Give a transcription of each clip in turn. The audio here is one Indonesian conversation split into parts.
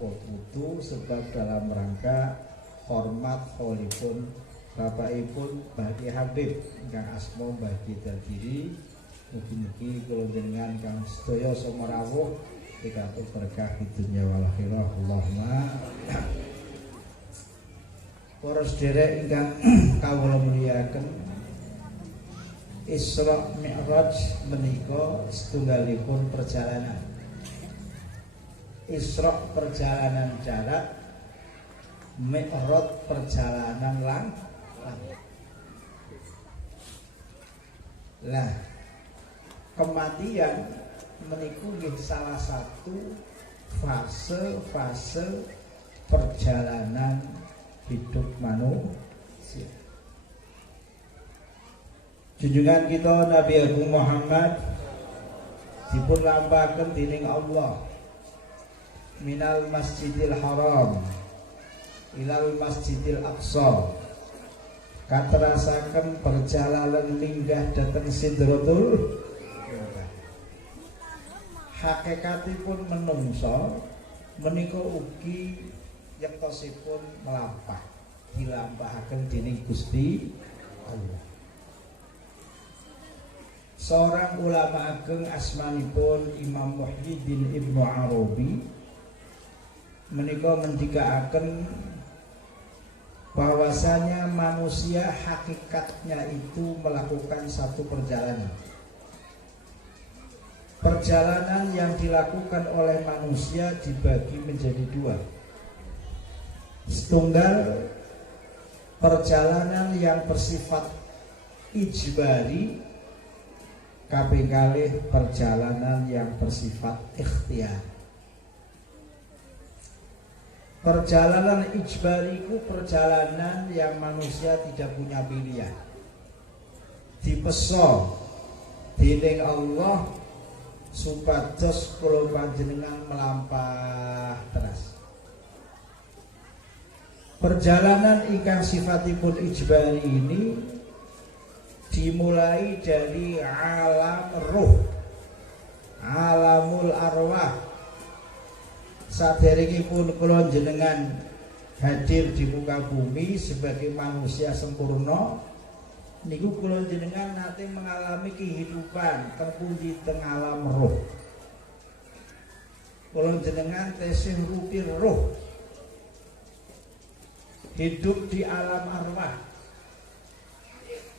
tanpa putu sebab dalam rangka hormat kholipun bapakipun Badi Habib ingkang asma Badi Tadiri. Mugi-mugi kula jenengan kang sedaya samarawuh dikatup berkah di dunya wal akhirah. Allahumma. Para sedherek ingkang kawula mulyakaken, Isra Mi'raj menika setunggalipun perjalanan. Isra perjalanan darat, Mi'raj perjalanan langit. Lah, kematian meniku salah satu fase-fase perjalanan hidup manusia. Junjungan kita Nabi Agung Muhammad dipun lampahaken dening Allah minal Masjidil Haram ilal Masjidil Aqsa, katerasaken perjalanan linggah dhateng Sidratul. Hakikatipun menungso menika ugi yektosipun melampah dilampahaken dening Gusti Allah. Seorang ulama ageng asmanipun Imam Muhyiddin Ibnu Arabi menika ngendikaaken bahwasanya manusia hakikatnya itu melakukan satu perjalanan. Perjalanan yang dilakukan oleh manusia dibagi menjadi dua. Setunggal perjalanan yang bersifat ijbari, kaping kalih perjalanan yang bersifat ikhtiar. Perjalanan ijbari itu perjalanan yang manusia tidak punya pilihan. Dipeso dening Allah supados kula panjenengan melampah teras. Perjalanan ingkang sifatipun ijbari ini dimulai dari alam ruh, alamul arwah. Saderengipun kula jenengan hadir di muka bumi sebagai manusia sempurna, niku kula jenengan nate mengalami kehidupan teng pundi teng alam roh. Kula jenengan tesih rupi roh, hidup di alam arwah.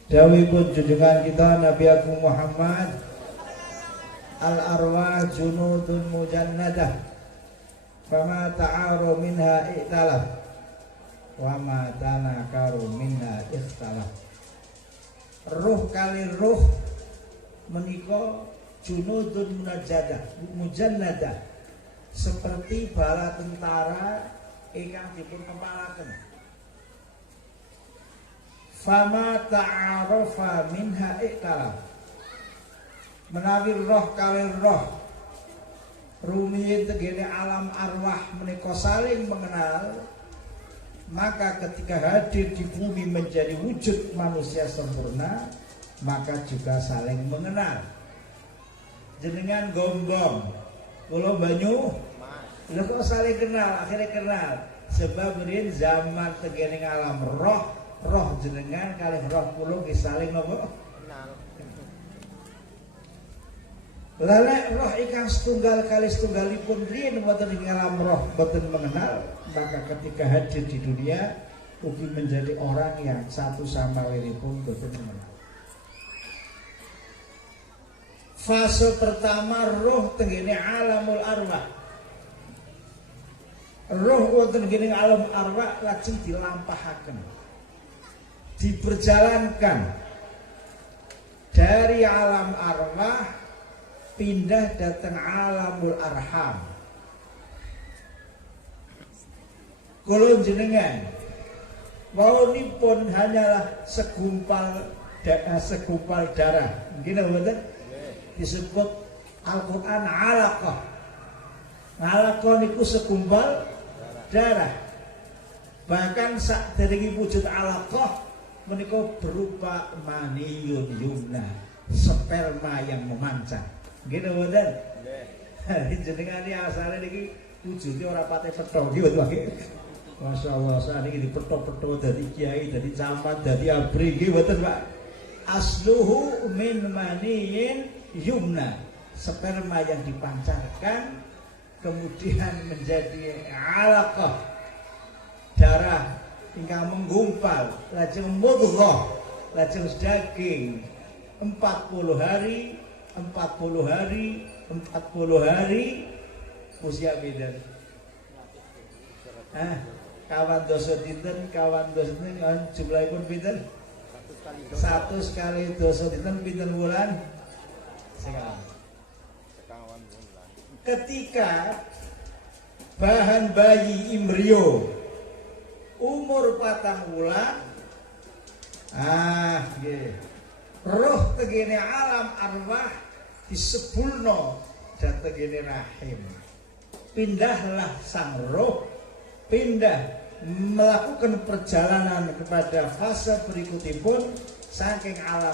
Dawuhipun junjungan kita Nabi Agung Muhammad, al arwah junudun mujannadah, fama ta'aru minha i'talaf, wa ma tanakaru minha ikhtalaf. Ruh kali ruh menika junudun mujannadah, seperti bala tentara ingkang dipun kempalaken. Fama ta'arufa minha i'talaf, menawi roh kali roh rumiyin tegene alam arwah menika saling mengenal, maka ketika hadir di bumi menjadi wujud manusia sempurna, maka juga saling mengenal. Jenengan gonggong, kula banyu, lha kok saling kenal, akhirnya kenal. Sebab riyen zaman tegene alam roh, roh jenengan kalih roh kula nggih saling napa? Lalek roh ingkang setunggal kali setunggalipun riyen wonten ing alam roh boten mengenal, maka ketika hadir di dunia ugi menjadi orang yang satu sama lainipun boten mengenal. Fase pertama roh tenggene alamul arwah. Roh wonten ing alam arwah lajeng dilampahaken, diperjalankan dari alam arwah pindah datang alamul arham. Kula jenengan walaupun hanyalah segumpal darah, nggih mboten? Disebut Al-Qur'an alaqah. Alaqah niku segumpal darah. Bahkan saderenge wujud alaqah menika berupa maniyun yumna, sperma yang memancar. Gitu mboten? Nggih. Jenengan iki asale niki wujudnya ora pate petho iki wae. Masyaallah sakniki dipetho-petho dadi kiai, dadi camat, dadi abri nggih mboten Pak. Asluhu min maniyin yumna. Sperma yang dipancarkan kemudian menjadi alaqah, darah hingga menggumpal, lajeng mudghah, lajeng daging 40 hari, 40 hari, 40 hari usia bidan. Kawan dosa dinten, kawan dosa dinten jumlahipun pinten? 100 kali dosa dinten pinten wulan? Sekawan. Ketika bahan bayi embrio umur 4 wulan, roh tegene alam arwah disebulno dhateng gene rahim. Pindahlah sang roh, pindah melakukan perjalanan kepada fase berikutipun saking alam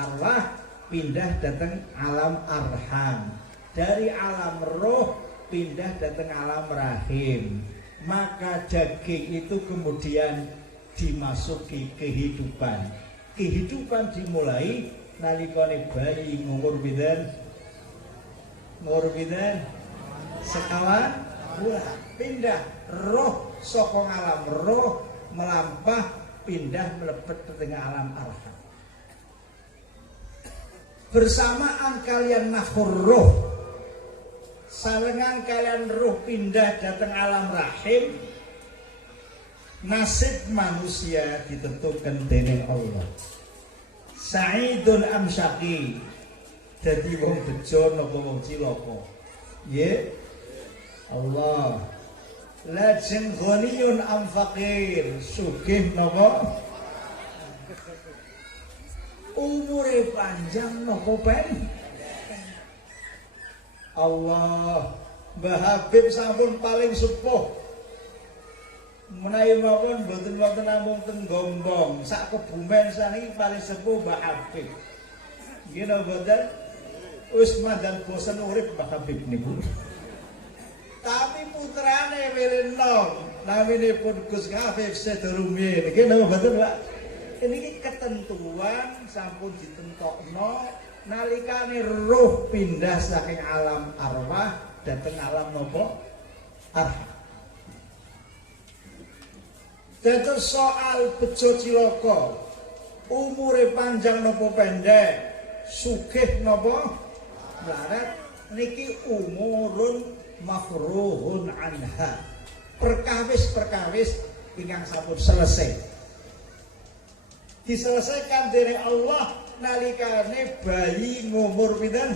arwah pindah datang alam arham, dari alam roh pindah datang alam rahim. Maka daging itu kemudian dimasuki kehidupan. Kehidupan dimulai nalikane bayi ngumur pinten? Ngumur pinten? Sekawan bulan. Pindah roh saka alam roh melampah pindah melebet ke tengah alam arham. Bersamaan kalian nafur roh, salengan kalian roh pindah datang alam rahim, nasib manusia ditentukan dening Allah. Sa'idun am syaqi, dadi wong bejo napa wong cilaka. Nggih. Allah. Lajeng ghaniyun am faqir, sugih napa? Umure panjang napa pen? Allah. Mbah Habib sampun paling sepuh. Menawi mawon mboten wonten namung teng Gombong, sak Kebumen saniki paling sepuh Mbah Habib. Nggih napa mboten? Wis mandan bosen urip Mbah Habib niku. Tapi putrane wile nom, naminipun Gus Habib sedurunge. Nggih napa mboten, Pak? Ini ketentuan sampun ditentokno nalikane roh pindah saking alam arwah dhateng alam napa? Arwah. Dados soal bejo cilaka, umure panjang napa pendek, sugih napa mlarat, niki umurun mafruhun anha. Perkawis-perkawis ingkang sampun selesai. Diselesaikan dari Allah nalikane bayi ngumur pinten?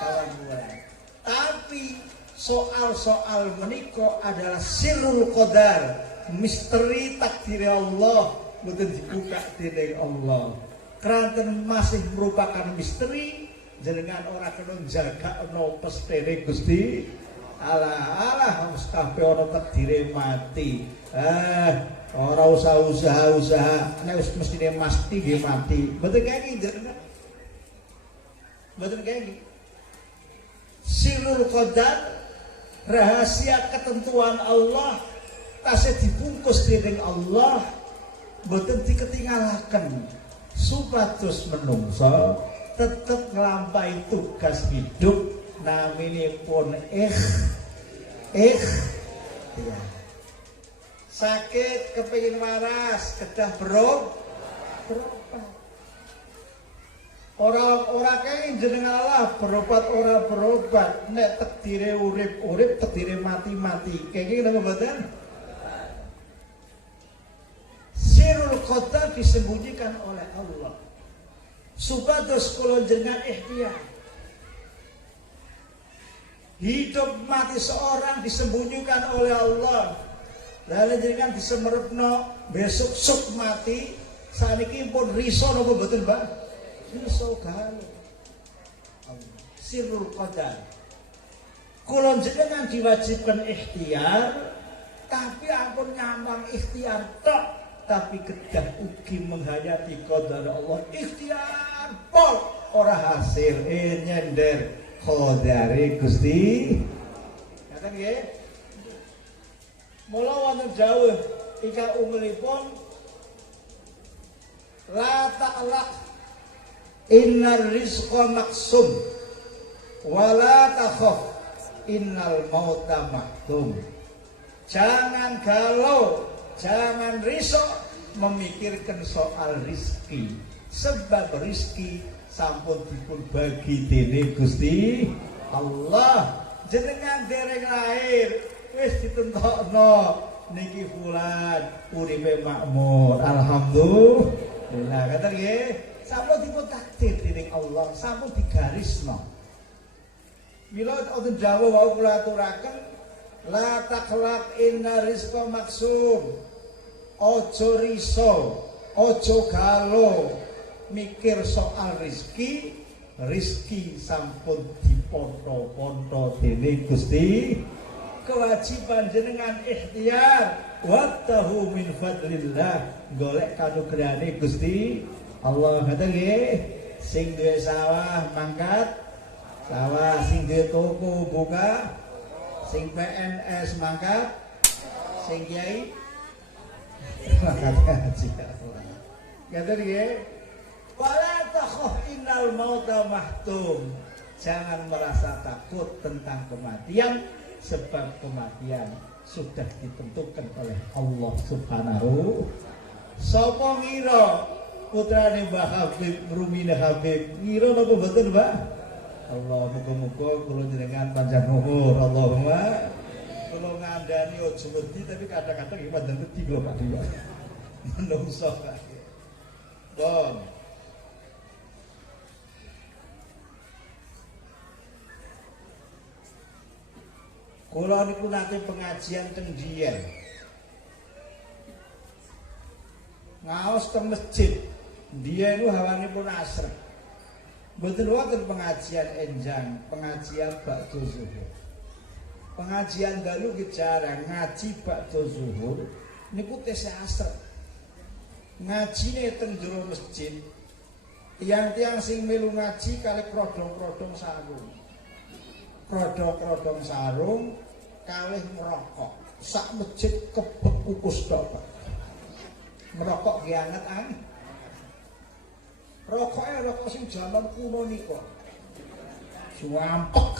4 bulan. Tapi soal-soal menika adalah sirrul qadar, misteri takdir Allah, mboten dibuka dening Allah. Kranten masih merupakan misteri, jenengan ora kena jagakno pestene Gusti Allah. Wis kabeh ana takdire mati. Ora usah usaha-usaha, nek wis mestine mati nggih mati. Mboten kaya iki jenengan. Mboten kaya iki. Sirrul qadar, rahasia ketentuan Allah tasih dibungkus dening Allah, mboten diketingalaken supados menungso tetep nglampahi tugas hidup naminipun ya. Sakit kepingin waras kedah berobat. Orang kaya jenengan Allah berobat ora berobat, nek takdire urip takdire mati kaya napa mboten? Sirrul qadar disembunyikan oleh Allah. Supados kula jenengan ikhtiar. Hidup mati seorang disembunyikan oleh Allah. Lalu jenengan disemerepno besok suk mati, saniki pun riso napa mboten, Mbak? Riso gawe. Sirrul qadar. Kula jenengan diwajibkan ikhtiar, tapi ampun nyambang ikhtiar tok, tapi kedah ugi menghayati qadar Allah. Ikhtiar pol ora hasil nyender qadare Gusti. Ngaten nggih. Mula wonten dawuh ingkang umumipun la ta'laq innar rizqa maqsum wa la takhaf innal mauta mahtum. Jangan galau, jangan risau memikirkan soal rizki, sebab rizki sampun dipun bagi dening Gusti Allah. Jenengan dereng lahir wis ditentokno niki fulan uripe makmur, alhamdulillah. Kata nggih, sampun dipun takdir dening Allah, sampun digarisno. Mila wonten dawuh wau kula aturaken, la taqlaq inna rizqa maksum. Ojo riso, ojo galo mikir soal rizki, rizki sampun diponto-ponto dening Gusti. Kewajiban jenengan ikhtiar wattahu min fadlillah, golek kanugrahane Gusti Allah. Ngoten nggih, sing duwe sawah mangkat sawah, sing duwe toko buka, sing PNS mangkat, sing kiai mangkat haji. Ngoten nggih. Wala takhaf innal mauta mahtum. Jangan merasa takut tentang kematian, sebab kematian sudah ditentukan oleh Allah Subhanahu. Sapa ngira putrane Mbah Habib, Rumine Habib, ngira napa mboten, Mbah? Allah muga-muga kula jenengan panjang umur. Allahumma. Kula ngandani aja wedi, tapi kadang-kadang iki panjang wedi kula Pak Dewa. Menungso Pak. Bon. Kula niku nate pengajian teng Dieng. Ngaos teng masjid. Dieng niku hawanipun asrep. Mboten wonten pengajian enjang, pengajian bakda zuhur. Pengajian dalu ki jarang ngaji bakda zuhur niku tesih asrep. Ngajine teng jero masjid. Tiang-tiang sing melu ngaji kalih krodong-krodong sarung. Krodong-krodong sarung kalih merokok. Sak masjid kebek kukus tok. Merokok ki anget an. Rokoknya rokok sing jaman kuno niku. Suampek.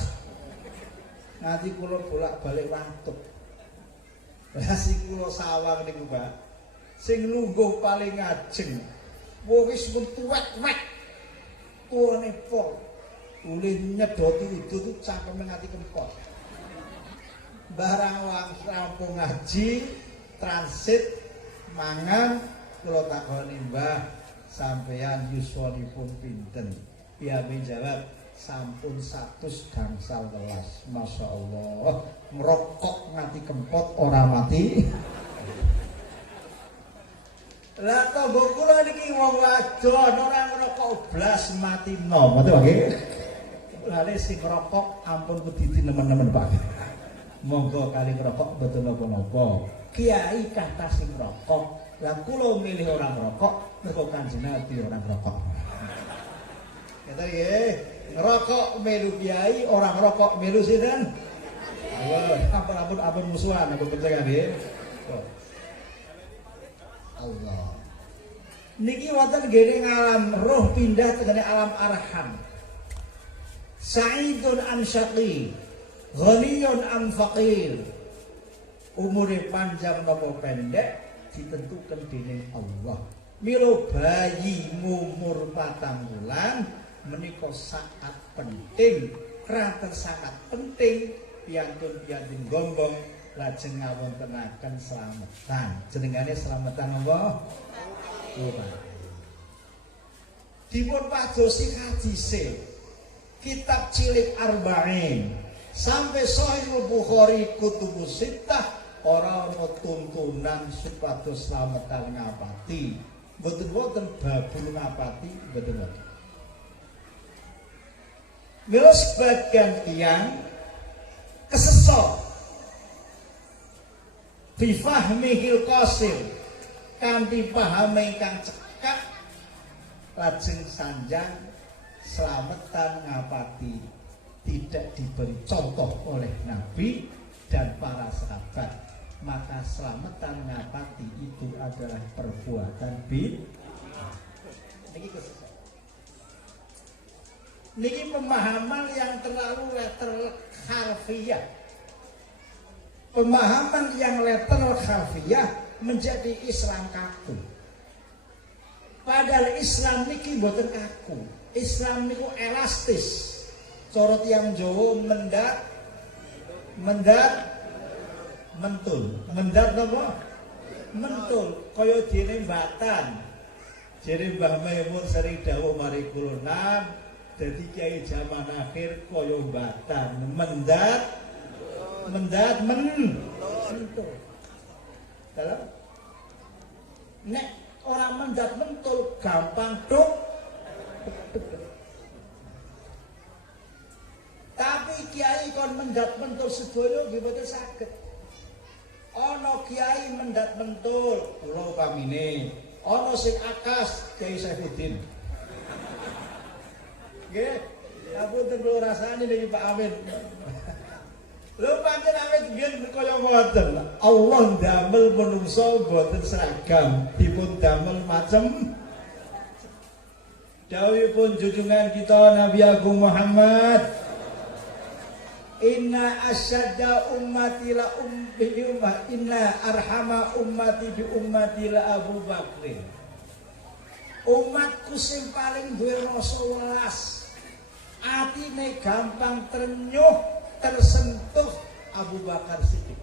Nanti kula bolak-balik wantuk. Lah sing kula sawang niku, Pak. Sing lungguh paling ngajeng. Wis mun tuwek-wek. Tuwane pol. Ulih nyedoti itu cangkeme ngati kempot. Barang wong rampung ngaji, transit mangan, kula takoni, Mbah, sampeyan yuswanipun pinten? Piyambake jawab, sampun 100 gangsal welas. Masyaallah, merokok ngati kempot ora mati. Lah tangga kula niki wong wadon ora ngerokok blas mati nom. Ngoten nggih. Lale sing ngerokok ampun pediti nemen-nemen Pak. Monggo kali ngerokok mboten napa-napa. Kiai kata sing ngerokok, lah kula milih orang ngerokok, mergo Kanjeng Nabi orang ngerokok. Ngoten nggih. Ngerokok melu kiai, orang ngerokok melu sinten? Ampun musuhan aku pencegahan nggih. Allah. Niki wonten gene alam roh pindah tengene alam arham. Sa'idun an syaqi, ghaniyun an faqir. Umure panjang napa pendek ditentukan dening Allah. Mila bayi umur 4 bulan menika sangat penting, kraten sangat penting piantun-piantun gombong lajeng ngawontenaken slametan. Jenengane slametan apa? Dipun padosi hadise kitab cilik Arba'in sampai Sahih Bukhari kutubus sittah ora ana tuntunan supados slametan ngapati. Mboten wonten babul ngapati, mboten wonten. Mila sebagian tiyang kesesat bifahmihil qasir kanthi paham ingkang cekak lajeng sanjang slametan ngapati tidak diberi contoh oleh Nabi, dan para sahabat, maka selamatan ngapati itu adalah perbuatan bid'ah. Niki pemahaman yang terlalu letter harfiah. Pemahaman yang letter harfiah menjadi Islam kaku. Padahal Islam niki mboten kaku. Islam niku elastis. Corot yang Jawa mendat mentul. Mendat napa? Mentul. Kaya dene mbatan. Jere Mbah Maimun sering dawuh mari kula nam dadi kiai zaman akhir kaya mbatan. Mendat mentul. Dalam nek orang mendat mentul gampang duk. Tapi kiai kon mendat mentul sedaya nggih mboten saged. Ana kiai mendat mentul kula upamine, ana sing akas Kiai Saifuddin. Nggih, ngapunten kula rasane niki Pak Amin. Lho pancen awit biyen kaya ngoten. Allah ndamel manungsa boten seragam, dipun damel macem. Dawuhipun junjungan kita Nabi Agung Muhammad, inna asyadda ummati la ummah, inna arhama ummati bi ummati la Abu Bakrin. Umatku sing paling duwe rasa welas, atine gampang ternyuh, tersentuh Abu Bakar Siddiq.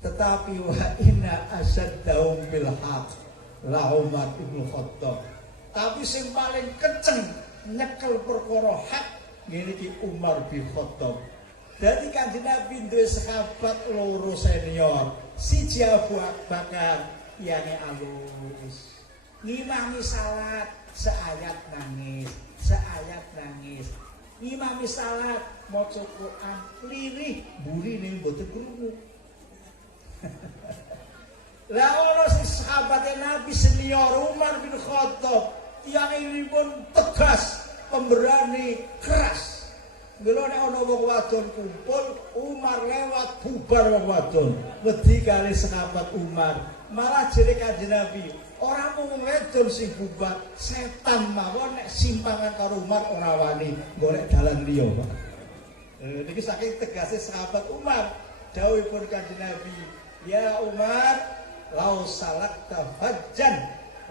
Tetapi wa inna asyaddahum bil haq la Umar ibn Khattab. Tapi sing paling kenceng nyekel perkara hak ngene iki Umar bin Khattab. Dadi Kanjeng Nabi duwe sahabat loro senior, siji Abu Bakar, yane alus. Ngimami salat seayat nangis, seayat nangis. Ngimami salat maca Quran lirih, burine mboten krungu. Lah ono sing sahabate Nabi senior Umar bin Khattab, yang ini pun tegas, pemberani, keras. Bila nek ana wong wadon kumpul, Umar lewat bubar wong wadon. Wedi kali sahabat Umar. Malah jere Kanjeng Nabi, ora mung wedon sing bubar, setan mawon nek simpangan karo Umar ora wani golek dalan liya, Pak. Niki saking tegase sahabat Umar, dawuhipun Kanjeng Nabi, ya Umar, lau salakta fajjan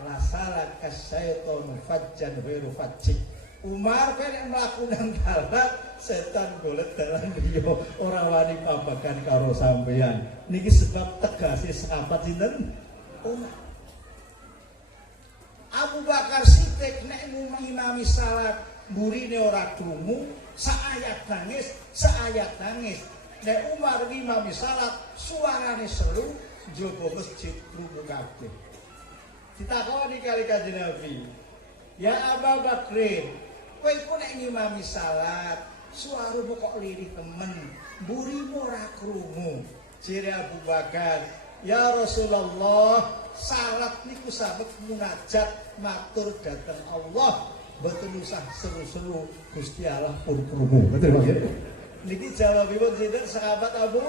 la salaka syaitanu fajjan ghairu fajjik. Umar kene mlaku nang dalan, setan golek dalan liya ora wani pabagan karo sampeyan. Niki sebab tegase sahabat sinten? Umar. Abu Bakar Siddiq nek ngimami salat burine ora krungu, saayat nangis, saayat nangis. Nek Umar ngimami salat suarane seru, njaba masjid krungu kabeh. Ditakoni kali Kanjeng Nabi, ya Abu Bakrin, kowe iku nek ngimami salat, suaramu kok lirih temen, mburimu ora krungu. Jere Abu Bakar, ya Rasulullah, salat niku sabet munajat matur dhateng Allah, mboten usah seru-seru, Gusti Allah pun krungu. Betul nggih? Niki jawabipun sinten sahabat Abu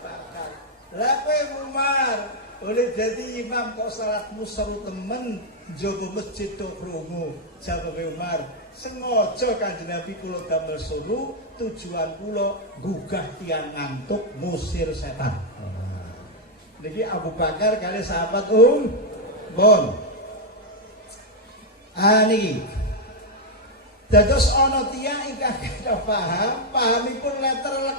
Bakar. Lah kowe Umar, oleh jadi imam kok salatmu seru temen, njaba masjid tok krungu. Jawabe Umar, sengaja Kanjeng Nabi kula damel seru, tujuan kula gugah tiyang ngantuk, ngusir setan. Niki Abu Bakar kali sahabat Bon. Niki. Dados ana tiyang ingkang kita pahamipun letter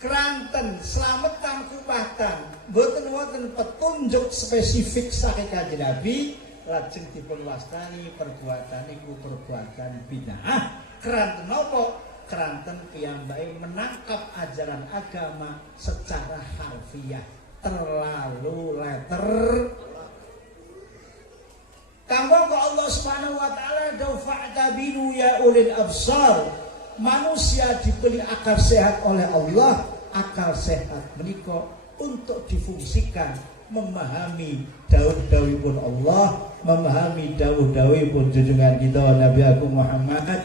keranten, slametan kupatan, mboten wonten petunjuk spesifik saking Kanjeng Nabi, lajeng dipun wastani perbuatan iku perbuatan bid'ah. Keranten napa? Keranten piyambake menangkap ajaran agama secara harfiah, terlalu letter. Kanggo Allah Subhanahu wa taala dafa'tabiru ya ulil absar. Manusia diberi akal sehat oleh Allah. Akal sehat menika untuk difungsikan memahami dawuh-dawuhipun Allah, memahami dawuh-dawuhipun junjungan kita Nabi Agung Muhammad.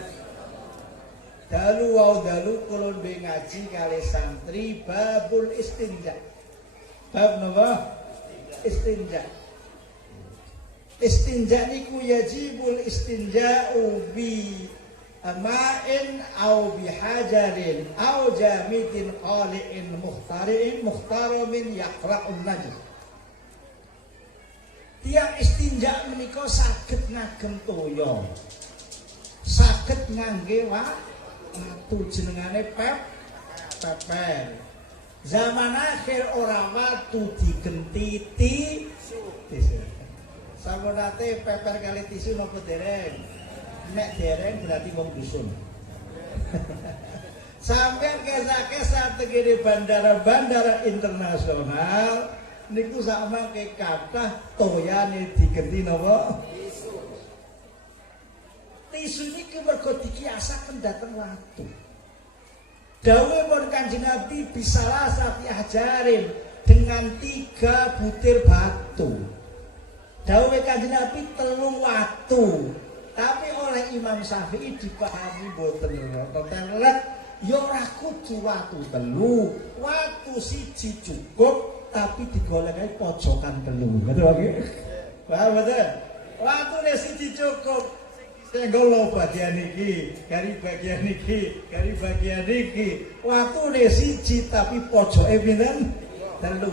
dalu kula ngaji kali santri babul istinja. Bab napa? Istinja. Istinja niku yajibul istinja'u bi ma'in au bi hajarin au jamidin qali'in muhtaramin yaqra'un najis. Tiang istinja menika saged ngagem toya. Saged ngangge watu jenengane peper. Zaman akhir ora watu digenti tisu. Sampun nate peper kali tisu napa dereng? Nek dereng berarti wong dusun. Sampeyan kesah-kesah tegene bandara-bandara internasional niku sak mangke kathah toyane digenti napa? Tisu. Tisu niki mergo dikiasaken dhateng watu. Dawuhipun Kanjeng Nabi bisalah sapi hajarin dengan 3 butir batu. Dawuh Kanjeng Nabi 3 watu. Tapi oleh Imam Syafi'i dipahami boten telet ya ora kudu watu 3. Watu siji cukup tapi digoleki pojokan 3. Betul nggih? Paham betul? Watune siji cukup. Tenggolo bagian iki, kari bagian iki, kari bagian iki. Watune siji tapi pojoke pinten? 3.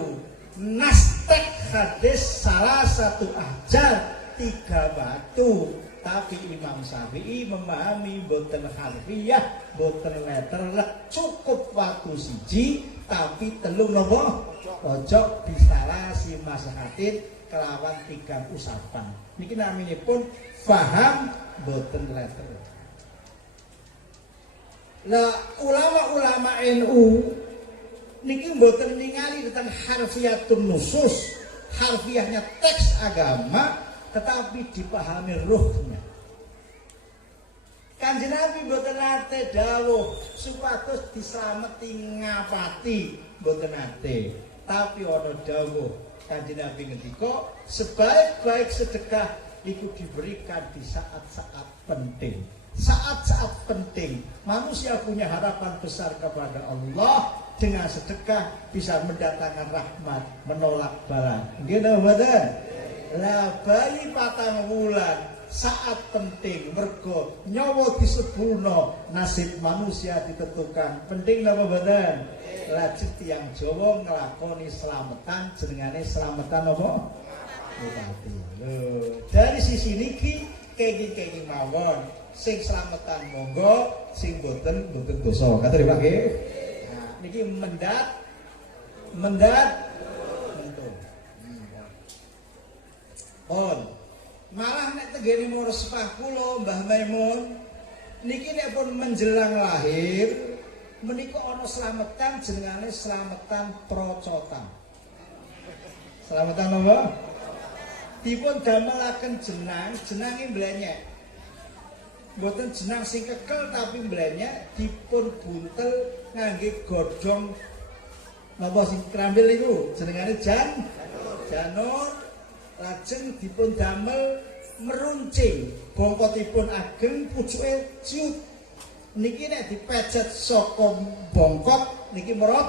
Nastek hadis salah satu ajar 3 batu. Tapi Imam Syafi'i memahami boten harfiah, boten letterlek, cukup watu siji tapi 3 nopo pojok bisalah si masahatin kelawan 3 usapan. Niki naminipun faham boten letter. Lah ulama-ulama NU niki boten ningali tentang harfiatun nusus, harfiahnya teks agama, tetapi dipahami ruhnya. Kanjeng Nabi boten nate dawuh supados dislameti ngapati, boten nate. Tapi ana dawuh Kanjeng Nabi ngendika sebaik-baik sedekah itu diberikan di saat-saat penting. Saat-saat penting manusia punya harapan besar kepada Allah, dengan sedekah bisa mendatangkan rahmat, menolak bala. Nggih mboten? Lah bali 4 wulan saat penting mergo nyawa disebulno, nasib manusia ditentukan. Penting napa mboten? Lajeng tiyang Jawa nglakoni slametan jenengane slametan apa? Bupati. Dari sisi niki kenging-kenging mawon, sing slametan monggo, sing boten dosa. Kata Pak nggih. Nah, niki mendat on. Malah nek tegene mur sepah kula Mbah Maimun niki nek pun menjelang lahir menika ana slametan jenengane slametan procotan. Slametan apa? Dipun damelaken jenange mblenyek. Mboten jenang sing kekel tapi mblenyek dipun buntel ngangge godhong napa sing krambil niku jenengane janur. Lajeng dipun damel meruncing, bongkotipun ageng, pucuke ciut. Niki nek dipejet saka bongkot niki merot.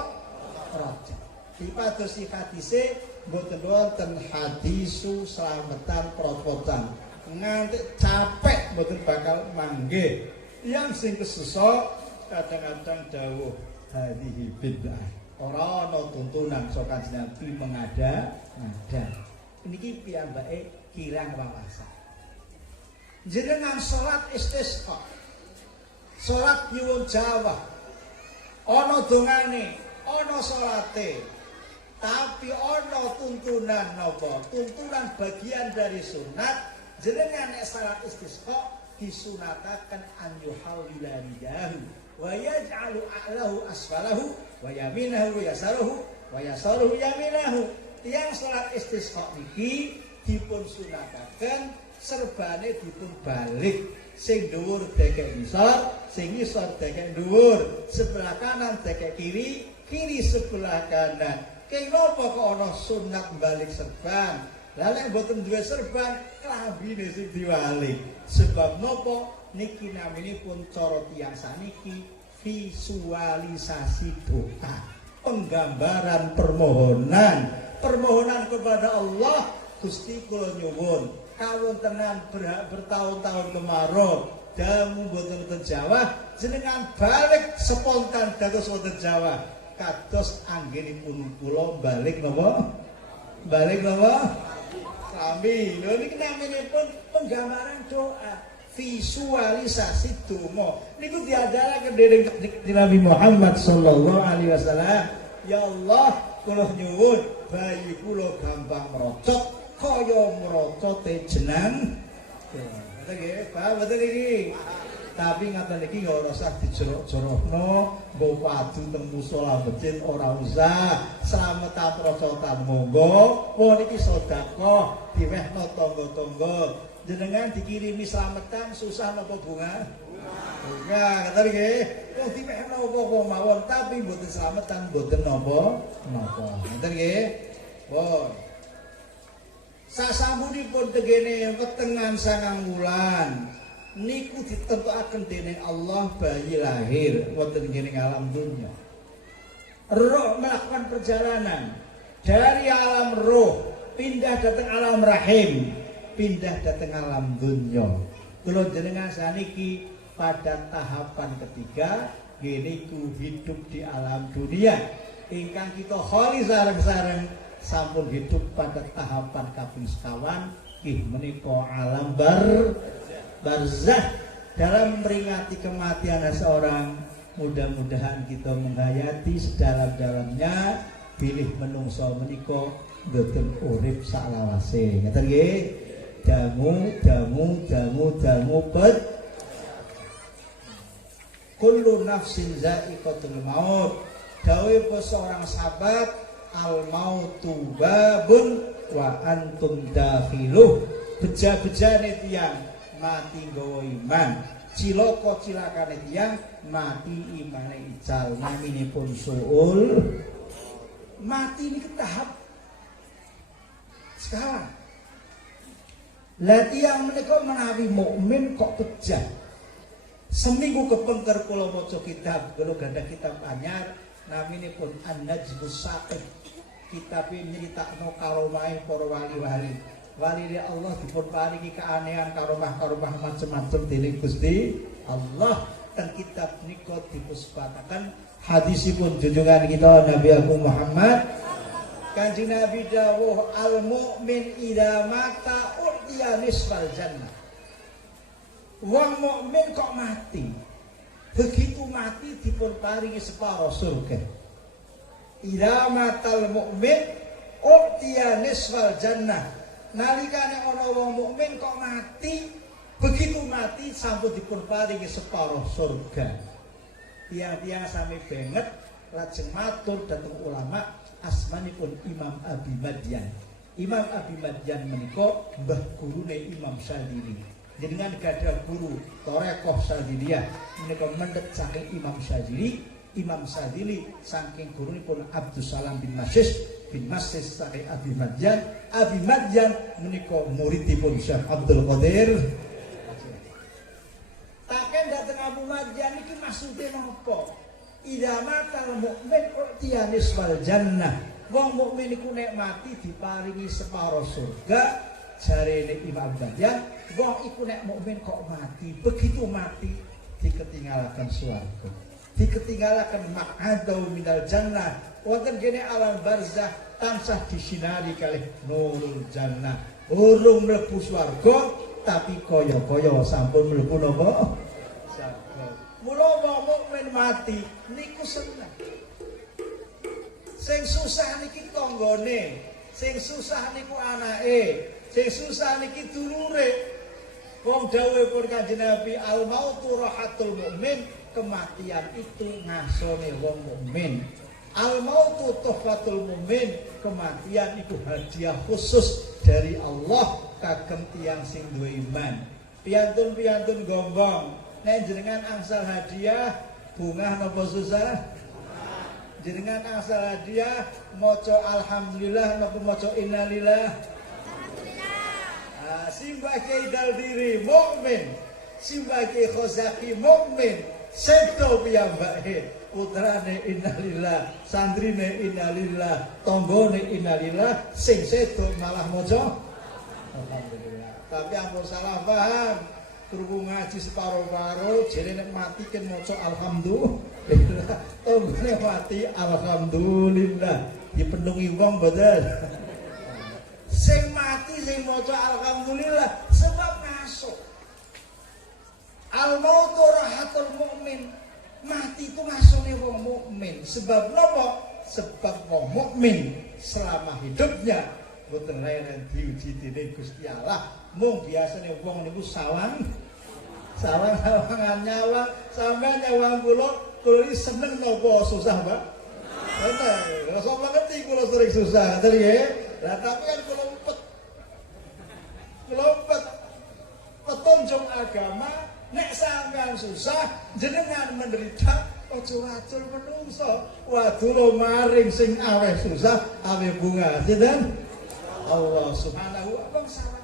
Dipadosi hadise mboten wonten hadisu slametan procotan. Nganti capek mboten bakal manggih. Yang sing kesesok kadang-kadang dawuh hadhihi bid'ah. Ora ana tuntunan saka Kanjeng Nabi mengada-ngada. Niki piyambake kirang wawasan. Jenengan salat istisqa. Salat nyuwun jawah. Ana dongane, ana salate. Tapi ana tuntunan napa? Tuntunan bagian dari sunat. Jenengan nek salat istisqa disunataken an yuhawwila ridahu wa yaj'alu a'lahu asfalahu wa yaminahu yasaruhu wa yasaruhu yaminahu. Tiang salat istisqa niki dipun sunataken serbane dipun balik, sing dhuwur dekek ngisor, sing ngisor dekek dhuwur, sebelah kanan dekek kiri, kiri sebelah kanan. Kenapa kok ana sunat balik serban? Lah nek mboten duwe serban, klambine sing diwalik. Sebab napa? niki naminipun cara tiyang saniki visualisasi doa, penggambaran permohonan kepada Allah. Gusti kula nyuwun kawontenan bertahun-tahun kemarau damu boten wonten Jawa, jenengan balik spontan dados wonten Jawa kados anggenipun kula balik napa? Balik napa? Sami. Lho niki naminipun penggambaran doa, visualisasi donga. Niku diandharaken dening Nabi Muhammad sallallahu alaihi wasallam. Ya Allah, kula nyuwun bayi kula gampang merocot kaya merocote jenang. Ngoten nggih, paham mboten iki? Tapi ngaten iki ya ora usah dijerok-jerokno, nggo padu teng musala masjid ora usah. Slametan rocotan monggo. Wong niki sedekah diwehno tangga-tangga. Jenengan dikirimi slametan susah napa bunga? Bunga, ngoten nggih. Wong diwehno apa-apa mawon tapi mboten slametan mboten napa-napa. Ngoten nggih. Pun sasampunipun tegene wetengan 9 wulan niku ditentukaken dening Allah bayi lahir wonten kene alam dunya. Roh melakukan perjalanan dari alam roh pindah datang alam rahim, pindah datang alam dunya. Kula jenengan saniki pada tahapan ketiga geniku hidup di alam dunia. Ingkang kita kholi sareng-sareng sampun hidup pada tahapan kaping sekawan nggih menika alam barzah. Dalam memperingati kematian seorang, mudah-mudahan kita menghayati sedalam-dalamnya bilih menungso menika boten urip saklawase. Ngoten nggih. Damu pet. Kullu nafsin za'iqatul maut. Dawuh seorang sahabat, al mautu babun wa antum dakhiluh. Beja-bejane tiyang mati nggawa iman, cilaka-cilakane tiyang mati imane ical. Naminipun suul. Mati niki tahap sekarang. Lah tiyang menika menawi mukmin kok pejah. Seminggu kepengker kula maca kitab, kula gadah kitab anyar naminipun An-Najmus Saqib. Kitab iki nyritakno karomahe para wali-wali. Wali Allah dipun paringi keanehan karomah-karomah macam-macam dening Gusti Allah. Ten kitab nika dipuspataken hadisipun junjungan kita Nabi Agung Muhammad. Kanjeng Nabi dawuh al mukmin idza mata urdiya nisfal jannah. Wong mukmin kok mati, begitu mati dipun paringi separo surga. Idza matal mukmin urdiya nisfal jannah. Nalikane ana wong mukmin kok mati, begitu mati sampun dipun paringi separo surga. Tiang-tiang sami banget lajeng matur dhateng ulama asmanipun Imam Abi Madyan. Imam Abi Madyan menika mbah gurune Imam Syadzili. Jenengan gadah guru Torekoh Syadziliyah menika mendhet saking Imam Syadzili. Imam Syadzili saking gurunipun Abdus Salam bin Masis saking Abi Madyan. Abi Madyan menika muridipun Syekh Abdul Qadir. Taken dateng Abu Madyan iki maksude napa? Idza matal mukmin utiyanis wal jannah. Wong mukmin iku nek mati diparingi separo surga. Jarene Imam Madyan, wong iku nek mukmin kok mati, begitu mati diketinggalaken swarga. Diketinggalaken maq'adau minal jannah. Wonten kene alam barzah tansah disinari kalih nurul jannah. Urung mlebu swarga tapi kaya-kaya sampun mlebu napa? Swarga. Mula wong mukmin mati niku seneng. Sing susah niki tanggane, sing susah niku anake, sing susah niki dulure. Wong dawuhipun Kanjeng Nabi al mautu rahatul mukmin, kematian itu ngasone wong mukmin. Al mautu tuhfatul mukmin, kematian itu hadiah khusus dari Allah kagem tiyang sing duwe iman. Piantun-piantun gombong, nek jenengan angsal hadiah bunga napa susah? Jenengan angsal hadiah maca alhamdulillah napa maca innalillah? Simbah Kiai Daldiri mukmin Simbake Khozaki mukmin sedo piyambake putrane innalillah santrine innalillah tanggane innalillah sing sedo malah maca alhamdulillah. Tapi ampun salah paham krungu ngaji separo-paro jere nek mati ken maca alhamdulillah tanggane mati alhamdulillah dipenuhi wong mboten. Sing mati sing maca alhamdulillah sebab ngaso. Al-mautu rahatul mukmin. Mati itu ngasone wong mukmin. Sebab napa? Sebab wong mukmin selama hidupnya boten layan diuji dening Gusti Allah. Mung biasane wong niku sawangan nyawa sampe nyawang kula iki seneng napa susah, Mbak? Bener. Ora sampe ngerti kula sering susah, ngoten nggih. Lah tapi kan kula umpet petunjuk agama. Nek sampean susah, jenengan menderita, ojo racul menungso. Waduh maring sing aweh susah, aweh bunga. Sinten? Allah Subhanahu wa taala.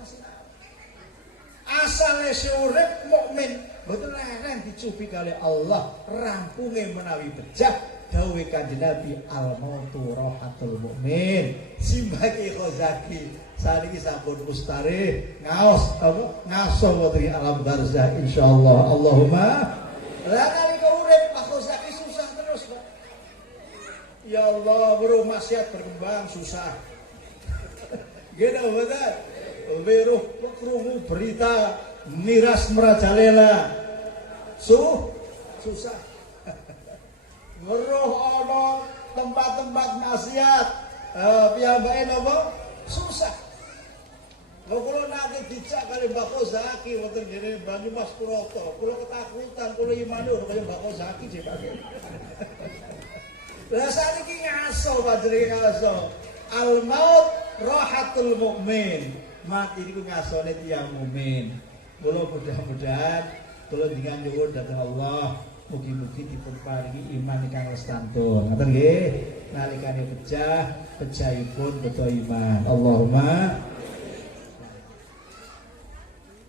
Asale urip mukmin, mboten leren dicupi kali Allah, rampunge menawi bejah dawuh Kanjeng Nabi al-mautu rahatul mukmin. Simbake Khozaki saniki sampun mustari ngaos apa ngaso wonten alam barzah insyaallah. Allahumma la nalika urip Pak Khozaki susah terus, Pak. Ya Allah, bro maksiat berkembang susah. Gede betul. Weruh krungu berita miras merajalela. Susah. Weruh ana tempat-tempat maksiat piyambake napa? Susah. Lho kula nate dicak kali Mbak Khozaki wonten ngene Banyumas Purwoto. Kula ketakutan, kula imane ora kaya Mbak Khozaki jekake. Lah saniki ngaso panjenengan ngaso. Al-maut rahatul mukmin. Mati niku ngasone tiyang mukmin. Kula mudah-mudahan kula dengan nyuwun dhateng Allah mugi-mugi dipun paringi iman ingkang lestantun. Ngoten nggih. Nalikane pecahipun beto iman. Allahumma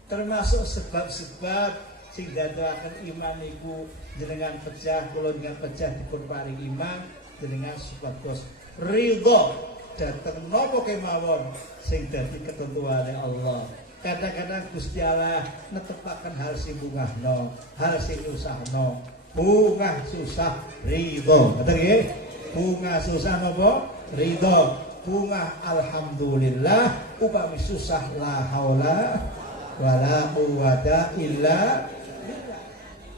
termasuk sebab-sebab sing dadekaken iman niku jenengan pecah, kula jenengan pecah dipun paringi iman jenengan supados ridho dhateng napa kemawon sing dadi ketentuane Allah. Kadang-kadang Gusti Allah netepaken hal sing bungahno, hal sing nyusahno. Bungah susah ridho. Ngoten nggih? Bungah susah napa? Ridho. Bungah alhamdulillah, upami susah la haula wala quwata illa billah.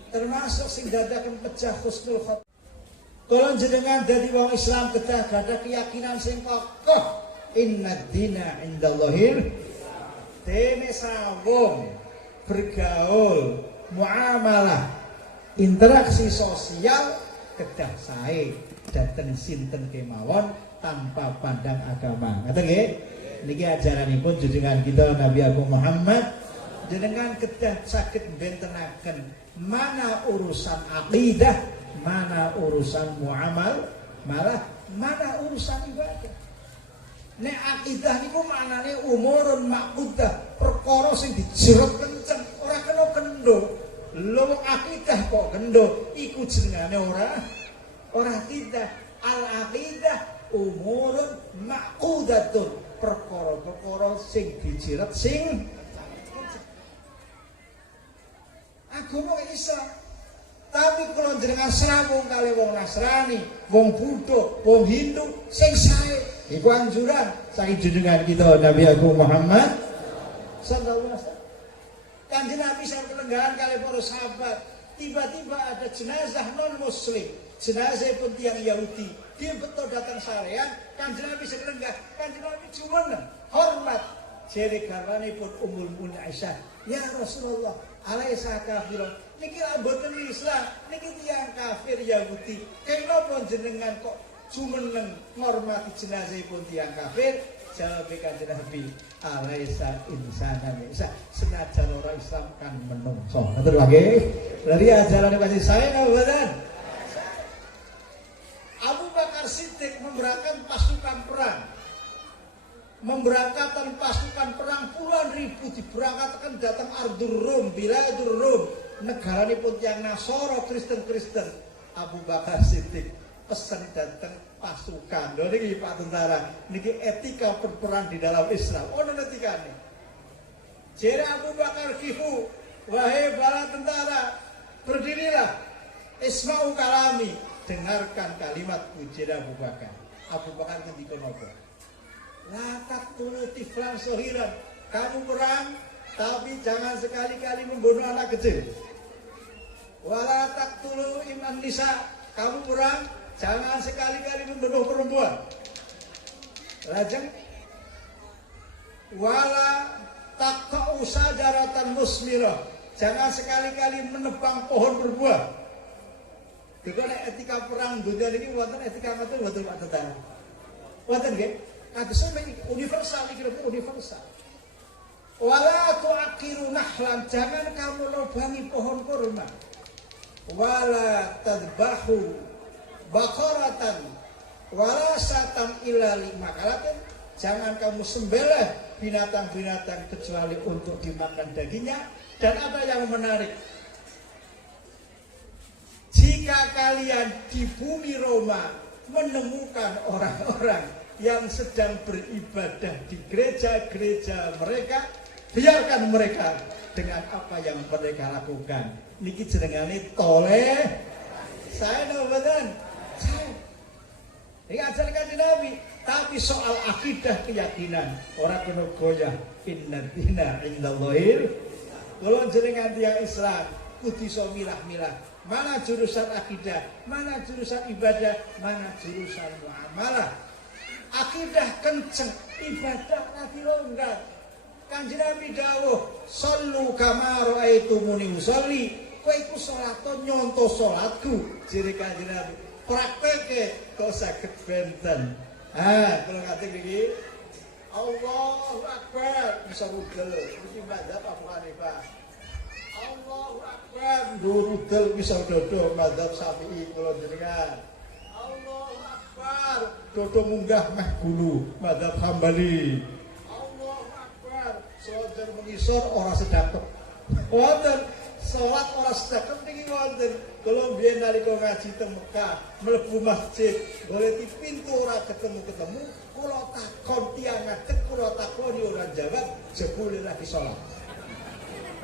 Termasuk sing dadakan pecah husnul khotimah. Kalau jenengan dadi wong Islam kedah gadah keyakinan sing kokoh, innad dina indallahil dene sawung bergaul, muamalah, interaksi sosial kedah sae dateng sinten kemawon tanpa pandang agama. Ngoten nggih? Niki ajaranipun junjungan kita Nabi Agung Muhammad. Jenengan kedah saged bentenaken mana urusan akidah, mana urusan muamal, malah mana urusan ibadah. Nek akidah niku maknane umurun maqudah, perkara sing dijerot kenceng, ora kena kendho. Lho akidah kok kendho, iku jenengane ora akidah. Al aqidah umurun maqudatun, perkara-perkara sing dijerot sing agama isa. Tapi kalau jenengan sambung kali wong Nasrani, wong Buddha, wong Hindu sing sae iku anjuran saking junjungan kita Nabi Agung Muhammad sallallahu alaihi wasallam. Kanjeng Nabi sareng kelenggahan kali para sahabat, tiba-tiba ada jenazah non muslim, jenazah pun tiang Yahudi. Dia betul datang sarean, Kanjeng Nabi sekelenggah, Kanjeng Nabi cuman hormat. Jere garwanipun Ummul Mu'minin Aisyah, ya Rasulullah, alaisa kafirun. Niki mboten Islam, niki tiyang kafir Yahudi. Kenapa jenengan kok jumeneng ngormati jenazahipun tiyang kafir? Jawab Kanjeng Nabi, alaisa insanan bisa senajan ora Islam kan menungso. Ngoten wae. Dari ajaran kasih saya mboten. Abu Bakar Siddiq memberangkatkan pasukan perang. memberangkatkan pasukan perang puluhan ribu diberangkatkan datang Ardur Rum, Biladur Rum, negara ini pun yang Nasoro Kristen. Abu Bakar Siddiq pesan datang pasukan. Lho niki Pak Tentara, niki etika berperang di dalam Islam. Ono etikane. Jere Abu Bakar Kifu, wahai para tentara, berdirilah. Isma'u kalami, dengarkan kalimatku. Jere Abu Bakar. Abu Bakar ngendika napa? La taqtulu tiflan sohiran. Kamu perang, tapi jangan sekali-kali membunuh anak kecil. Wala taqtulu iman nisa. Kamu perang, jangan sekali-kali membunuh perempuan. Lajeng wala taqta'u sajaratan musmirah. Jangan sekali-kali menebang pohon berbuah. Itu etika perang dunia ini wonten etika ngoten betul Pak Tentara. Wonten nggih? Kadosnya universal, universal. Wala tu'akiru nahlan, jangan kamu lobangi pohon kurma. Wala tadbahu bakoratan, wala satan illa limakalatin, jangan kamu sembelih binatang-binatang kecuali untuk dimakan dagingnya. Dan apa yang menarik, jika kalian di bumi Roma menemukan orang-orang yang sedang beribadah di gereja-gereja mereka, biarkan mereka dengan apa yang mereka lakukan. Niki jenengane toleh. Saya nobadan. Ini ajaran Kanjeng Nabi. Tapi soal akidah keyakinan, orang kena goyah. Inna dina indallahil. Kalau jenengan tiang Islam, kudu iso milah-milah. Mana jurusan akidah, mana jurusan ibadah, mana jurusan muamalah. Akidah kenceng, ibadah lagi longgar. Kanjeng Nabi dawuh, "Shallu kama ra'aitumuni usolli." Kowe iku salat nyonto salatku. Jere Kanjeng Nabi, prakteke kok saged benten. Kalau ngaten iki, Allahu Akbar bisa rudel. Iki madzhab Abu Hanifah. Allahu Akbar rudel bisa dodo madzhab Syafi'i kula jenengan. Allahu Akbar dodo munggah meh gulu madzhab Hambali. Allahu Akbar salat mengisor ora sedekep. Wonten salat ora sedekep niki wonten. Kula biyen nalika ngaji teng Mekah, mlebu masjid, golek pintu ora ketemu-ketemu, kula takon tiyang ngadeg, kula takoni ora jawab, jebule lagi salat.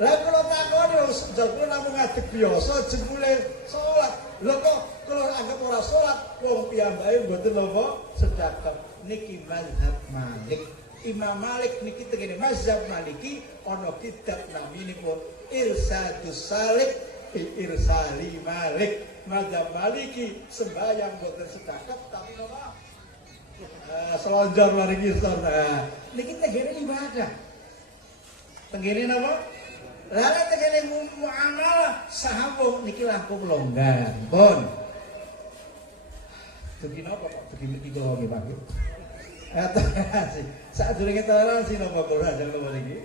Lah kula takoni jebule namung ngadeg biasa, jebule salat. Lho kok kula anggap ora salat, wong piyambake mboten napa sedekep. Niki mazhab Malik. Imam Malik niki tengene mazhab Maliki ana kitab naminipun Irsadus Salik Irsali Malik. Mazhab Maliki sembahyang boten sedekap tapi napa? Selonjor mari ngisor. Niki tengene ibadah. Tengene napa? Lah tengene muamalah sahabat niki langkung longgar. Pun. Dugi napa kok dugi niki kula nggih Pak. Saat durunge toleransi napa kula ajeng kula niki.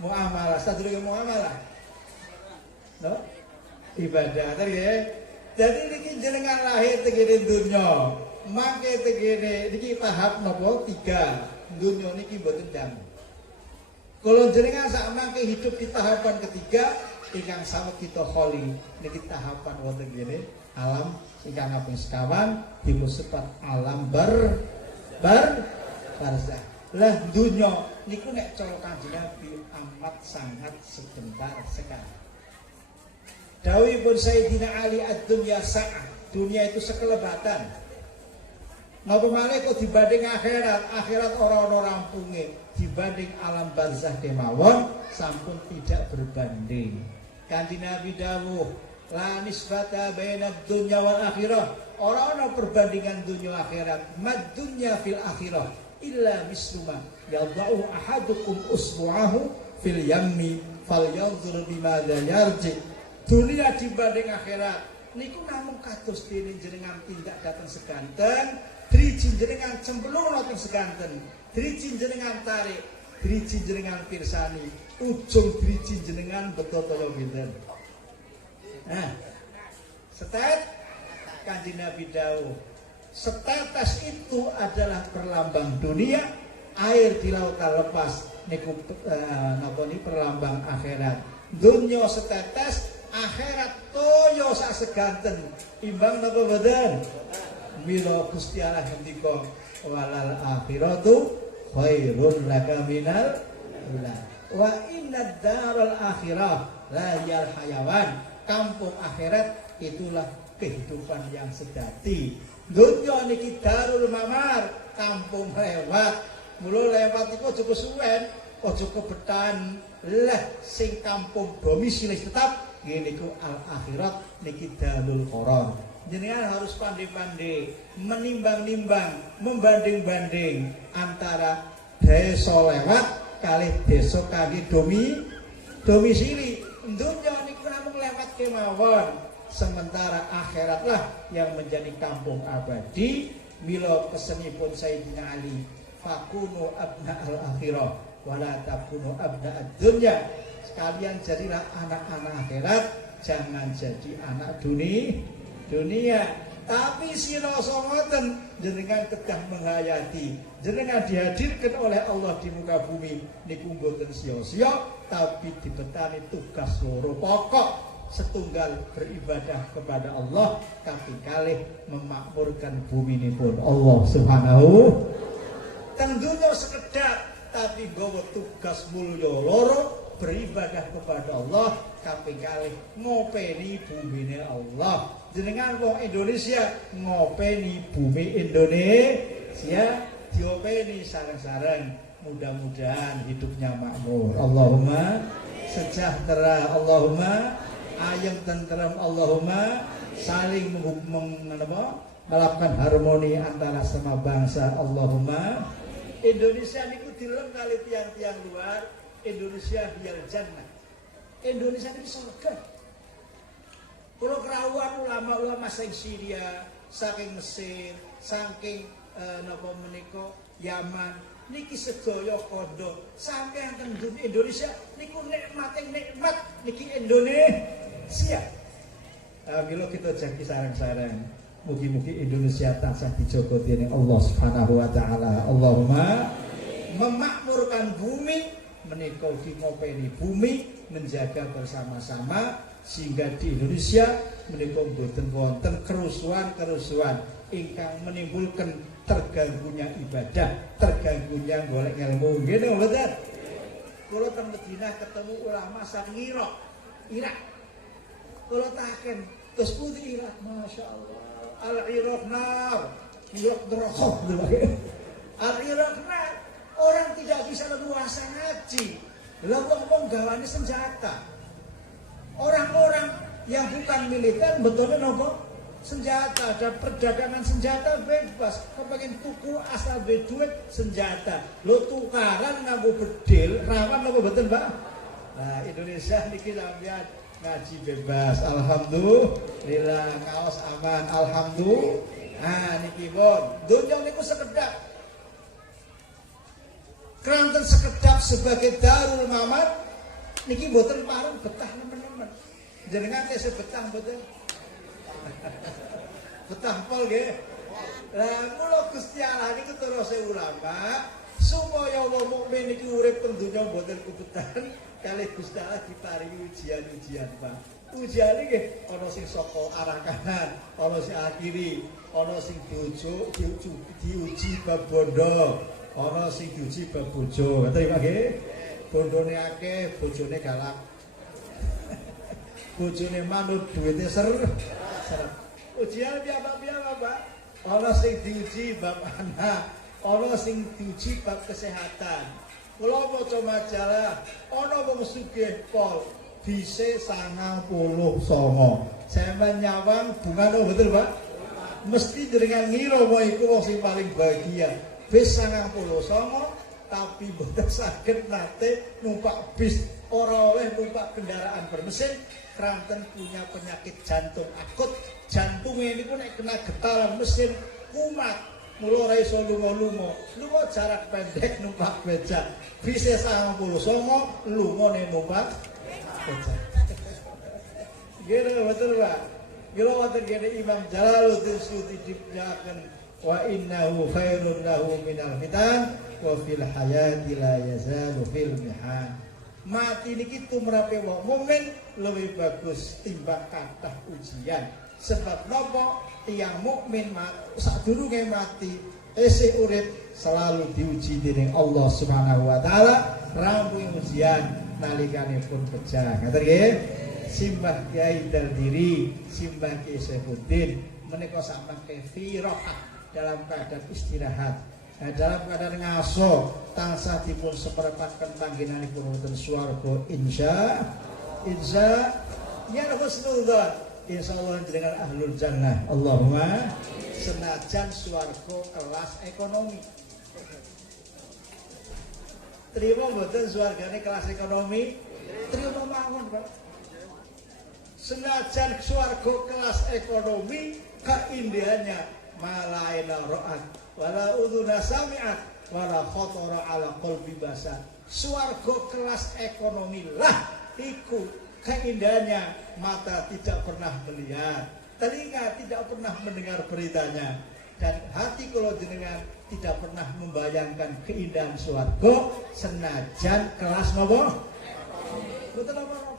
Muamalah, saat durunge muamalah. No? Ibadah tadi ya. Jadi niki jenengan lahir tegene dunya. Mangke tegene niki tahap napa 3. Dunya niki mboten dangu. Kalau jenengan sak mangke hidup di tahapan ketiga ingkang sawet kita kholi niki tahapan wonten kene alam ingkang kaping sekawan dimusepat alam barzah. Lah dunya niku nek cara Kanjeng Nabi amat sangat sebentar sekali. Dawuhipun Sayyidina Ali ad-dunya sa'ah, dunia itu sekelebatan. Napa malih kok dibanding akhirat, akhirat ora ana rampunge, dibanding alam barzah kemawon sampun tidak berbanding. Kanjeng Nabi dawuh, la nisbata bainad dunya wal akhirah. Ora ana perbandingan dunia akhirat. Mad dunya fil akhirah illa misluma yadau ahadukum usbu'ahu fil yammi falyanzur bimadza yarji. Dunia dibanding akhirat niku namung kados dene jenengan tindak dateng seganten, driji jenengan cemplung teng seganten, driji jenengan tarik, driji jenengan pirsani, ujung driji jenengan betotolo pinten. Setet Kanjeng Nabi dawuh, setetes itu adalah perlambang dunia, air di lautan lepas niku napa ni perlambang akhirat. Dunya setetes, akhirat toyo sak seganten. Imbang napa boten? Mila Gusti Allah ngendika walal akhiratu khairun laka minal ula. Wa inna daral akhirah la yal hayawan. Kampung akhirat itulah kehidupan yang sejati. Dunya niki darul mamar, kampung lewat. Mula lewat iku aja kesuwen, aja kebetan. Lah sing kampung domisili tetap ngene iku al akhirat niki darul qarar. Jenengan harus pandai-pandai menimbang-nimbang, membanding-banding antara desa lewat kali desa kaki domisili. Dunya niku namung lewat kemawon, sementara akhiratlah yang menjadi kampung abadi. Mila pesenipun Sayyidina Ali, fakunu abna'al akhirah wala takunu abna'ad dunya. Sekalian jadilah anak-anak akhirat, jangan jadi anak dunia. Tapi sira ngoten jenengan kedah menghayati, jenengan dihadirkan oleh Allah di muka bumi niku mboten sia-sia, tapi dibetani tugas loro pokok. Setunggal beribadah kepada Allah, kaping kalih memakmurkan bumi nipun Allah Subhanahu. Tentunya sekedap, tapi nggawa tugas mulya loro, beribadah kepada Allah, kaping kalih ngopeni bumine Allah. Jenengan wong Indonesia ngopeni bumi Indonesia, diopeni sareng-sareng. Mudah-mudahan hidupnya makmur. Allahumma sejahtera, Allahumma ayam tenteram, Allahumma saling melakukan harmoni antara semua bangsa, Allahumma. Indonesia niku dilem kali tiang-tiang luar, Indonesia hiyal jannah. Indonesia ini surga. Kalau kerawuan ulama-ulama saking Syria, saking Mesir, saking napa menika Yaman, niki sedaya kondo sampeyan teng Indonesia niku nikmat niki Indonesia. Bila kita jagi sareng-sareng, mugi-mugi Indonesia tansah dijaga dening Allah Subhanahu wa taala. Allahumma memakmurkan bumi, menika ngopeni bumi, menjaga bersama-sama sehingga di Indonesia menika mboten wonten kerusuhan-kerusuhan ingkang menimbulkan terganggunya ibadah, terganggunya golek ilmu. Ngene mboten? Kula teng Madinah ketemu ulama saking Irak. Kula taken, terus putih Irak, Masya Allah. Al-Irak nar, Irak neraka. Al-Irak nar, orang tidak bisa leluasa ngaji. Lah wong gawane senjata. Orang-orang yang bukan militer betulnya nopo senjata, ada perdagangan senjata bebas. Kepengen tuku asal duit senjata. Lo tukaran nganggo bedil, rawan nopo betul Mbak? Nah, Indonesia niki sampeyan ngaji bebas. Alhamdulillah, ngaos aman. Alhamdulillah. Nah, niki pun dunya niku sekedap. Keranten sekedap sebagai darul mamar niki mboten pareng betah nemen-nemen. Jenengan tesih betah mboten? Betah pol nggih. Lah kula Gusti Allah niku terus ulama supaya wong mukmin iki urip teng donya mboten kubetan kalih Gusti Allah diparingi ujian-ujian, Pak. Ujian iki ana sing saka arah kanan, ana sing arah kiri, ana sing diuji bab bondo, ana sing diuji bab bojo. Ngoten nggih. Bondone akeh, bojone galak. Bojone manut duwite seret. Ujian piyambak-piyambak, Pak. Ana sing diuji bab anak, ana sing diuji bab kesehatan. Kula maca majalah, ana wong sugih pol dhisik 99. Sampeyan nyawang bungane betul, Pak? Mesti jenengan ngira wae iku wong sing paling bahagia. Bis 99 tapi boten saged nate numpak bis, ora oleh numpak kendaraan bermesin, keranten punya penyakit jantung akut. Jantungnya ini pun kena getaran mesin kumat, mula ora iso lunga-lunga. Lunga jarak pendek numpak becak. Bise 99 lungane numpak becak. Gila betul Pak. Gila wonten kene Imam Jalaluddin Suyuti dipnyaken wa innahu khairun lahu minal fitan wa fil hayati la yazalu fil mihan. Mati niki tumrape wong mukmin lebih bagus timbang kathah ujian. Sebab napa tiyang mukmin sadurunge mati isih urip selalu diuji dening Allah Subhanahu wa taala, rampung ujian nalikanipun pecah. Ngaten nggih. Simbah Kyai Daldiri, Simbah Kyai Saifuddin menika samangke firaqah dalam keadaan istirahat. Dalam keadaan ngaso tansah dipun seperempatkan panggenanipun wonten swarga insya ya husnudzon insyaallah dengan ahlul jannah. Allahumma senajan swarga kelas ekonomi. Terima mboten swargane kelas ekonomi? Terima mawon, Pak. Senajan swarga kelas ekonomi keindahannya malaina ra'at wala udhuna sami'at wala khatara ala qalbi basar. Swarga kelas ekonomi lah iku keindahannya mata tidak pernah melihat, telinga tidak pernah mendengar beritanya, dan hati kula jenengan tidak pernah membayangkan keindahan swarga senajan kelas napa? Betul apa?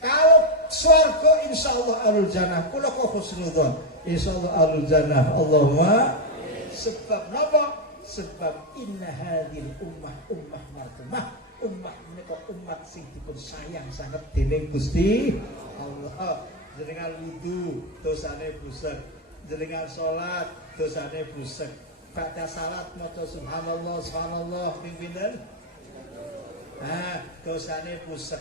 Kalau swarga insyaallah alul jannah, kula kok husnudzon insyaallah alul jannah. Allahumma sebab napa? Sebab inna hadhil ummah marhumah. Ummah menika umat sing dipun sayang sanget dening Gusti Allah. Jenengan wudu dosane busek, jenengan salat dosane busek. Badha salat maca subhanallah subhanallah ping pinten? Dosane busek.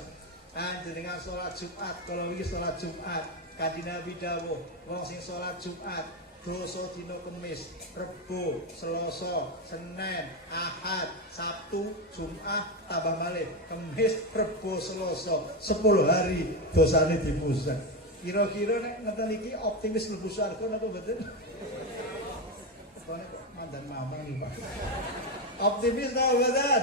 Jenengan salat Jumat, kalau iki salat Jumat, Kanjeng Nabi dawuh, wong sing salat Jumat dosa dina Kamis, Rebo, Selasa, Senin, Ahad, Sabtu, Jumat, tambah malih Kamis, Rebo, Selasa, 10 hari dosane dipusat. Kira-kira nek ngeten iki optimis mlebu swarga napa mboten? Kok mandan mamang iki, Pak. Optimis napa mboten?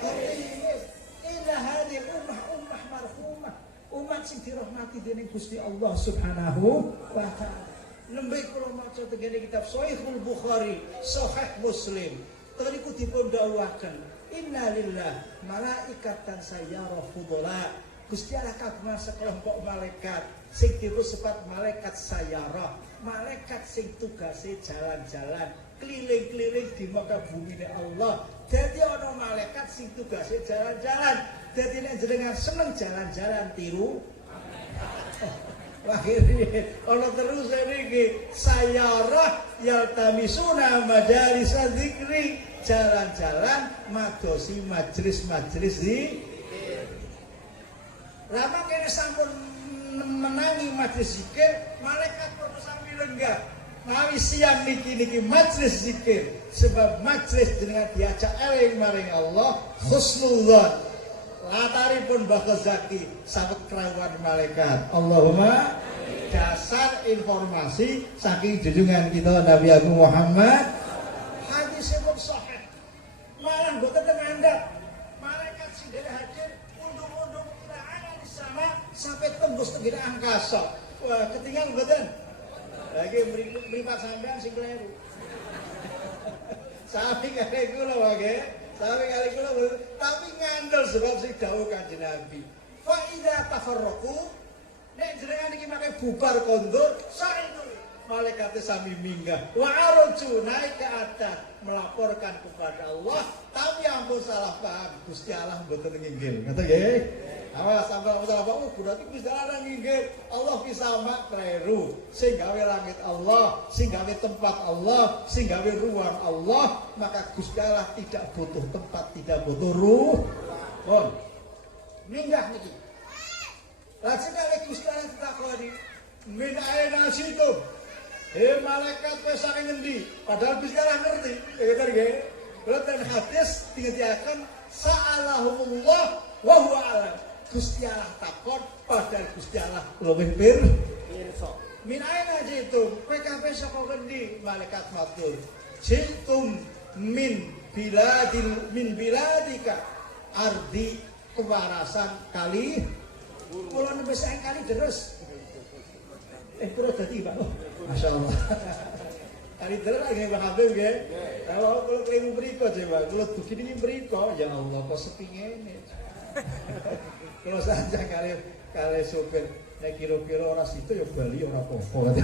Optimis. Inna hadhil ummah marhumah. Umat sing dirahmati dening Gusti Allah Subhanahu wa taala. Nembe kula maca tengene kitab Sahihul Bukhari, Sahih Muslim. Tengeniku dipun dawuhaken, inna lillah malaikatan sayyara fudala. Gusti Allah kagungan sekelompok malaikat sing disebut malaikat sayyara, malaikat sing tugase jalan-jalan, keliling-keliling di muka bumi Allah. Jadi ana malaikat sing tugase jalan-jalan. Jadi nek jenengan seneng jalan-jalan tiru akhirnya Allah terus ini sayyarah yaltamisuna majalis dzikri, jalan-jalan madosi majlis-majlis di lama kene sampun menangi majlis zikir, malaikat padha sami lenggah mawi siang niki majlis zikir, sebab majlis jenengan diajak eling maring Allah husnudzon. Lataripun Mbah Ghazaki sawet krawuhan malaikat. Allahumma dasar informasi saking junjungan kita Nabi Agung Muhammad. Hadisipun sahih. Malah mboten ngandhap. Malaikat sing hadir undung-undung ila alam sama sampai tembus tenggene angkasa. Wah, ketinggalan mboten? Lagi mripat sampean sing kleru. Sapi kare kula wae. Tapi kali kula tapi ngandel sebab sing dawuh Kanjeng Nabi. Fa idza tafarraqu nek jenengan iki make bubar kondur saestu malaikate sami minggah. Wa arju naik ke atas melaporkan kepada Allah, tapi ampun salah paham Gusti Allah mboten nginggil. Ngoten nggih. Awas sampai salah paham berarti Gusti Allah nginggil. Allah bisa mak kleru. Sing gawe langit Allah, sing gawe tempat Allah, sing gawe ruang Allah, maka Gusti Allah tidak butuh tempat, tidak butuh ruang. Minggah niki. Lajeng kalih Gusti Allah ditakoni, "Min aina situm?" Malaikat wis saking ngendi? Padahal Gusti Allah ngerti. Ngoten nggih. Boten hadis dikatakan sa'alahumullah wa huwa alam. Gusti Allah takon padahal Gusti Allah luwih pirsa. Min aina jitum? Kowe kabeh saka ngendi? Malaikat matur. Jitum min biladika ardi kewarasan kali kula nembe sak kali deres. Kula dadi Pak. Masyaallah. Kali dalan nggih Pak Habib nggih. Kalau keliru mriko coba, kalau dugi niki mriko, ya Allah kok sepi ngene. Kalau saja kali sopir nek kira-kira ora situ ya bali ora apa-apa.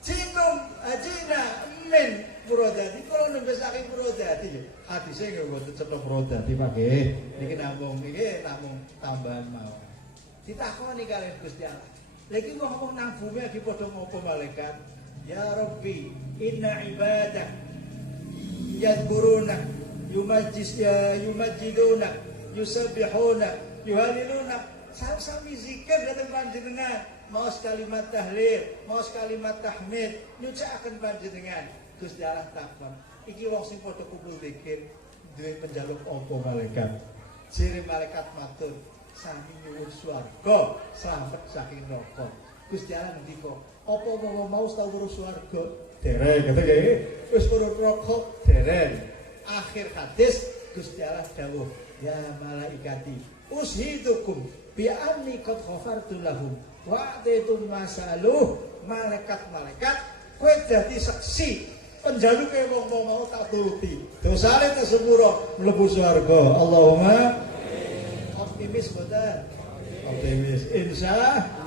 Cintum ajina men Purwodadi kalau nembe saking Purwodadi hadise nggih mboten cetha Purwodadi Pak nggih. Niki namung tambahan mawon. Ditakoni kalian Gusti Allah. Lagi ngomong nang bumi lagi padha ngopo malaikat? Ya Rabbi, inna ibadah yadhkuruna yumajjiduna yusabbihuna yuhaliluna. Sami zikir datang panjenengan. Mau kalimat tahlil, mau kalimat tahmid, nyucakaken panjenengan. Gusti Allah takon, iki wong sing padha kumpul zikir duwe penjaluk apa malaikat? Jere malaikat matur, sami nyuwun swarga, slamet saking neraka. Gusti Allah ngendika, apa mau tau urus swarga? Dereng, kata nggih. Wis urus neraka dereng. Akhir hadis Gusti Allah dawuh, ya malaikati, ushidukum bi anni qad ghafartu lahum wa ataitum masaluh. Malaikat-malaikat kowe dadi saksi penjaluke wong-wong mau tak turuti. Dosane tak sepuro mlebu swarga. Allahumma optimis boten? Optimis. Insyaallah.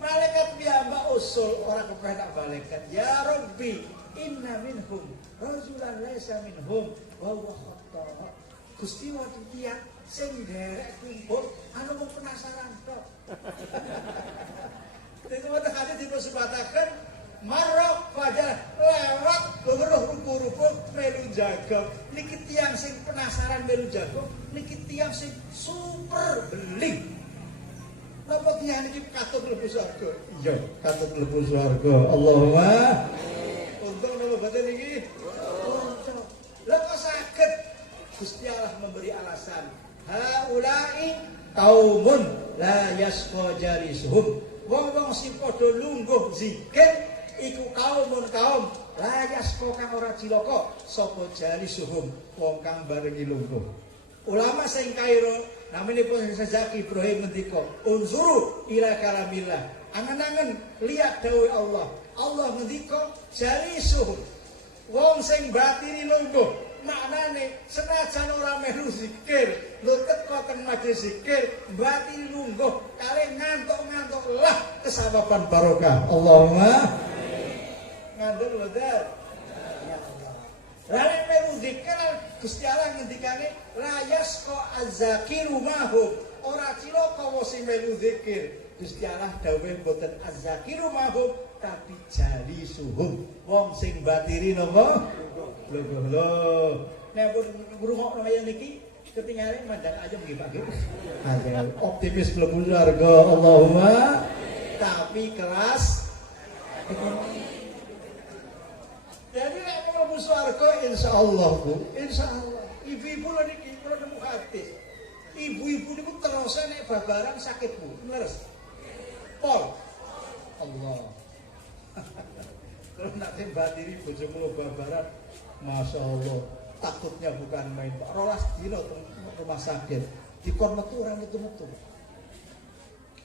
Malaikat piyambak usul ora kepenak malaikat. Ya Rabbi, inna minhum rajulan laisa minhum wa huwa khata. Gusti waktu dia sing derek kumpul anu mung penasaran tok. Dadi waktu hadis dipersebataken marok pada lewat beruh rupu-rupu melu jagong. Niki tiyang sing penasaran melu jagong, niki tiyang sing super beling. Napa tiyang niki katut mlebu swarga? Iya, katut mlebu swarga. Allahumma untung napa boten niki? Untung. Lha kok saged Gusti Allah memberi alasan. Haula'i qaumun la yasqa jalisuhum. Wong-wong sing padha lungguh zikir iku kaum la yasqa kang ora cilaka sapa jalisuhum, wong kang barengi lungguh. Ulama sing Kairo naminipun Zaki Ibrahim ngendika, "Unzuru ila kalamillah." Angen-angen lihat dawuh Allah. Allah ngendika, "Jalisuhum." Wong sing batini lungguh. Maknane senajan ora melu zikir, lho teko ten majelis zikir, batini lungguh, kare ngantuk-ngantuk lah kesababan barokah. Allahumma ngandel boten. Ya Allah. Lah melu zikir Gusti Allah ngendikane la yasqa azzakiru mahum. Ora cilaka wong sing melu zikir. Gusti Allah dawuh boten azzakiru mahum tapi jali suhum. Wong sing batiri napa? Lho. Nek pun ngrungokno kaya niki ketinggalan mandang ayam nggih Pak nggih. Optimis mlebu surga. Allahumma tapi kelas jadi nek mlebu surga insyaallah Bu, insyaallah. Ibu-ibu lho niki kula nemu hadis. Ibu-ibu niku terus nek babaran sakit Bu, leres. Pol. Allah. Kalau nak batiri bojomu babaran, Masya Allah, takutnya bukan main Pak. Rolas dino rumah sakit, dikon metu orang metu.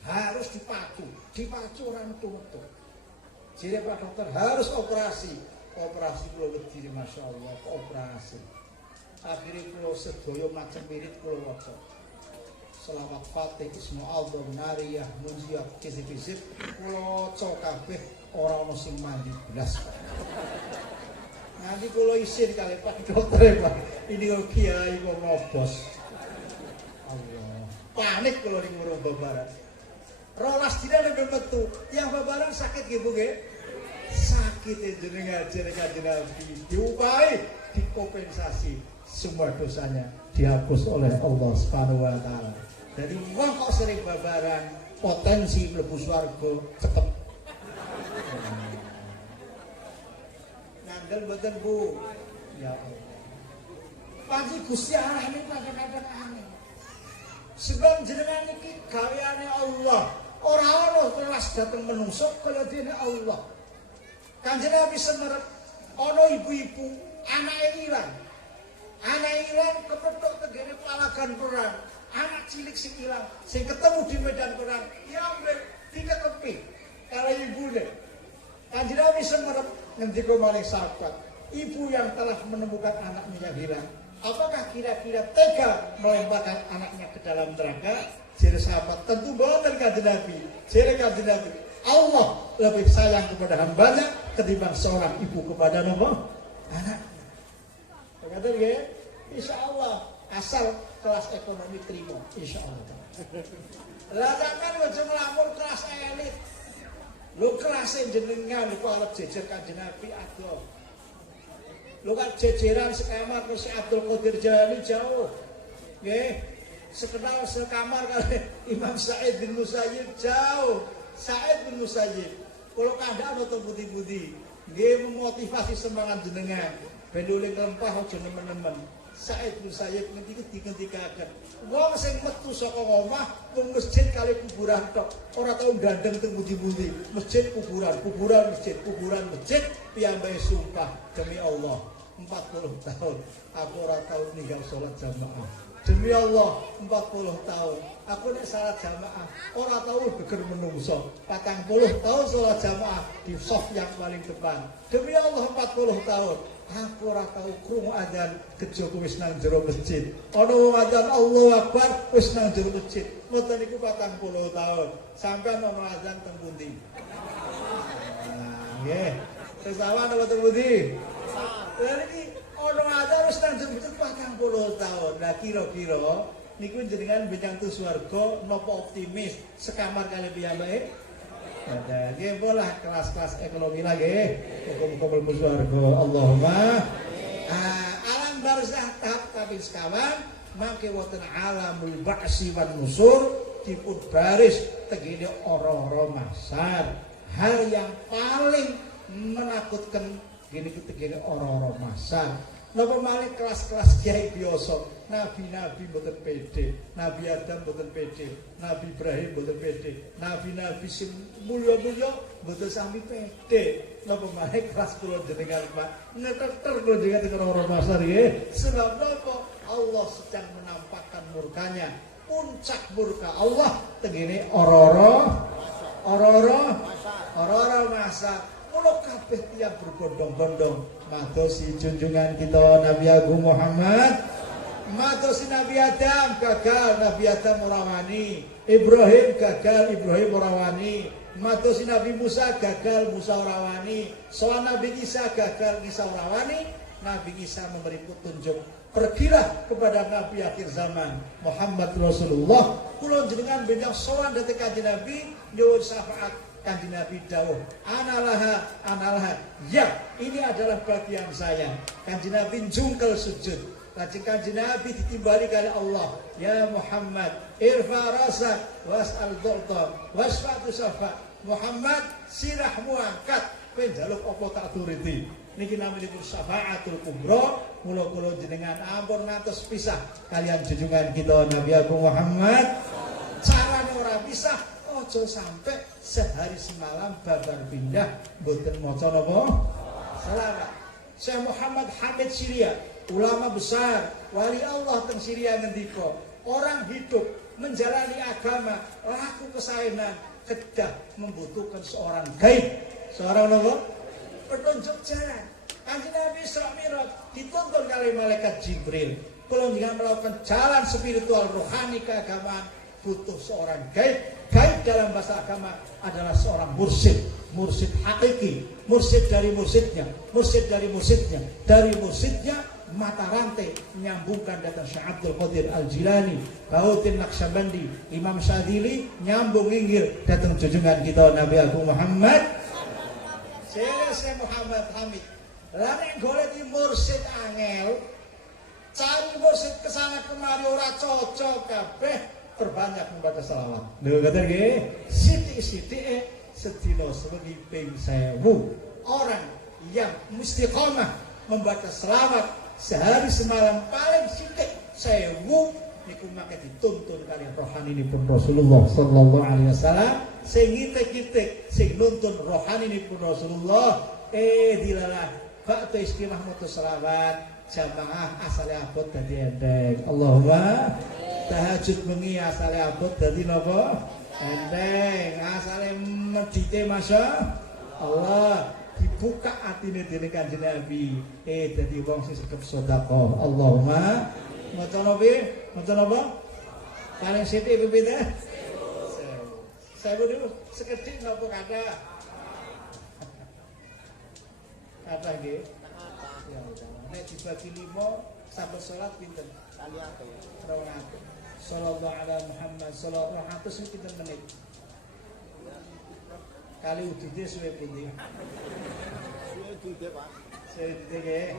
Harus dipacu orang metu. Jadi Pak dokter harus operasi pulau wedi, Masya Allah, operasi. Akhirnya pulau sedoyo macam mirip pulau waca. Selawat Fatih, Ismu Aldom, Nariyah, Munziah, Kisip-kisip, pulau kabeh orang musim mandi belas. Nanti kalau isin kali Pak dokter Pak, ini kok kiai kok ngobos. Allah, panik kalau di ngurung babaran. Rolas tidak ada metu, yang babaran sakit gitu nggih. Sakit jenengan Nabi diupahi, dikompensasi, semua dosanya dihapus oleh Allah Subhanahu wa taala. Jadi wong kok sering babaran, potensi mlebu swarga cepet. Ngandel mboten Bu. Ya Allah. Panji Gusti Allah ini kadang-kadang aneh. Sebab jenengan iki gaweane Allah. Ora ono kelas dateng menungso kaya dene Allah. Kanjeng Nabi semerep ana ibu-ibu anake ilang. Anake ilang kepethuk tegene palagan perang. Anak cilik sing ilang, sing ketemu di medan perang, ya ambil diketepi karo ibune. Kanjeng Nabi semerep ngendika maring sahabat, ibu yang telah menemukan anaknya yang hilang, apakah kira-kira tega melemparkan anaknya ke dalam neraka? Jere sahabat, tentu boten Kanjeng Nabi. Jere Kanjeng Nabi, Allah lebih sayang kepada hambanya ketimbang seorang ibu kepada anak. Kata dia, insya Allah asal kelas ekonomi terima, insya Allah. Lah kan aja melamun kelas elit. Lu kelasnya jenengan iku arep jejer Kanjeng Nabi adoh. Lu kan jejeran sekamar karo si Abdul Qadir Jalani jauh. Nggih. Sekenal sekamar karo Imam Sa'id bin Musayyib jauh. Sa'id bin Musayyib. Kalau kandhane to budi-budi, nggih memotivasi semangat jenengan. Ben oleh lempah aja nemen-nemen. Sa'id bin Musayyib ngendika-ngendikaken. Wong sing metu saka omah wong masjid kali kuburan tok. Ora tau gandeng teng pundi-pundi. Masjid kuburan, kuburan masjid, kuburan masjid. Piyambake sumpah demi Allah 40 tahun aku ora tau ninggal salat jamaah. Demi Allah 40 tahun aku nek salat jamaah ora tau geger menungso. 40 tahun salat jamaah di shaf yang paling depan. Demi Allah 40 tahun aku ora tau krungu adzan kejaba wis nang jero masjid. Ana wong adzan Allahu Akbar wis nang jero masjid. Ngoten niku 40 tahun. Sampeyan mau adzan teng pundi? Nah, nggih. Kesawan apa teng pundi? Lah iki ana adzan wis nang jero masjid 40 tahun. Lah kira-kira niku jenengan bintang tu swarga napa optimis sekamar kali piyambake? Ada nggih bolah kelas-kelas ekonomi lagi. Muga-muga mlebu swarga. Allahumma. Alam barzah tahap kaping sekawan mangke wonten alamul ba'si wan nusur dipun baris tegene ora-ora mahsyar. Hal yang paling menakutkan gini tegene ora-ora mahsyar. Napa malih kelas-kelas kiai biasa, nabi-nabi mboten pede, Nabi Adam mboten pede, Nabi Ibrahim mboten pede, nabi-nabi sing mulya-mulya mboten sami pede. Napa malih kelas kula jenengan Pak, ngeter kula jenengan ora masar nggih. Sebab napa Allah sedang menampakkan murkanya. Puncak murka Allah tengene ora-ora masar. Kalau kabeh tiap berbondong-bondong madosi junjungan kita Nabi Agung Muhammad, madosi Nabi Adam gagal, Nabi Adam ora wani, Ibrahim gagal, Ibrahim ora wani, madosi Nabi Musa gagal, Musa ora wani, soal Nabi Isa gagal, Isa ora wani. Nabi Isa memberi petunjuk, pergilah kepada Nabi akhir zaman Muhammad Rasulullah. Kula jenengan benjang sowan dhateng Kanjeng Nabi nyuwun syafaat. Kanjeng Nabi dawuh, analah. Ya, ini adalah bagian saya. Kanjeng Nabi jungkel sujud. Lajeng Kanjeng Nabi ditimbali kali Allah. Ya Muhammad, irfa rasak was'al dhurta wasfa'tu syafa. Muhammad, sirahmu angkat, kowe njaluk apa tak turuti. Niki naminipun syafaatul kubra. Mula-mula jenengan ampun ngantos pisah kalian junjungan kita Nabi Agung Muhammad. Carane ora pisah. Ojo sampai sehari semalam babar pindah mboten maca napa selawat. Syekh Muhammad Hamid Syria, ulama besar, wali Allah teng Syria ngendika, orang hidup menjalani agama laku kesaenan kedah membutuhkan seorang gaib. Seorang napa? Petunjuk jalan. Kanjeng Nabi Isra Mi'raj dituntun kali malaikat Jibril. Kalau dengan melakukan jalan spiritual rohani keagamaan butuh seorang gaib. Gaib dalam bahasa agama adalah seorang mursyid, mursyid hakiki, mursyid dari mursyidnya, mursyid dari mursyidnya, dari mursyidnya mata rantai menyambungkan datang Syekh Abdul Qadir Al-Jilani, Gautin Naqsyabandi, Imam Syadzili nyambung inggil datang junjungan kita Nabi Agung Muhammad. Syekh Muhammad Hamid. Lah nek golek mursyid angel, cari mursyid kesana kemari ora cocok kabeh. Perbanyak membaca salawat. Lho kata nggih, sithik-sithike sedina sewengi ping 1000. Orang yang istiqomah membaca salawat sehari semalam paling sithik 1000 niku mangke dituntun kali rohaninipun Rasulullah sallallahu alaihi wasallam. Sing ngitik-itik sing nuntun rohaninipun Rasulullah dilalah bakto istilah maca salawat jamaah asale abot dadi endeng. Allahumma tahajud bengi asale abot dadi napa? Enteng. Asale medite Masya Allah dibuka atine dening Kanjeng Nabi dadi wong sing sedhep sedekah. Allahumma maca napa? Paling sithik pipite 1000 dulu sekedhik napa kata? Kata nggih. Ya udah. Nek dibagi 5 saben salat pinten? Kali akeh. 200. Sallallahu ala Muhammad sallallahu alaihi wasallam pinten menit? Kali udite suwe pundi? Suwe udite, Pak. Suwe udite nggih.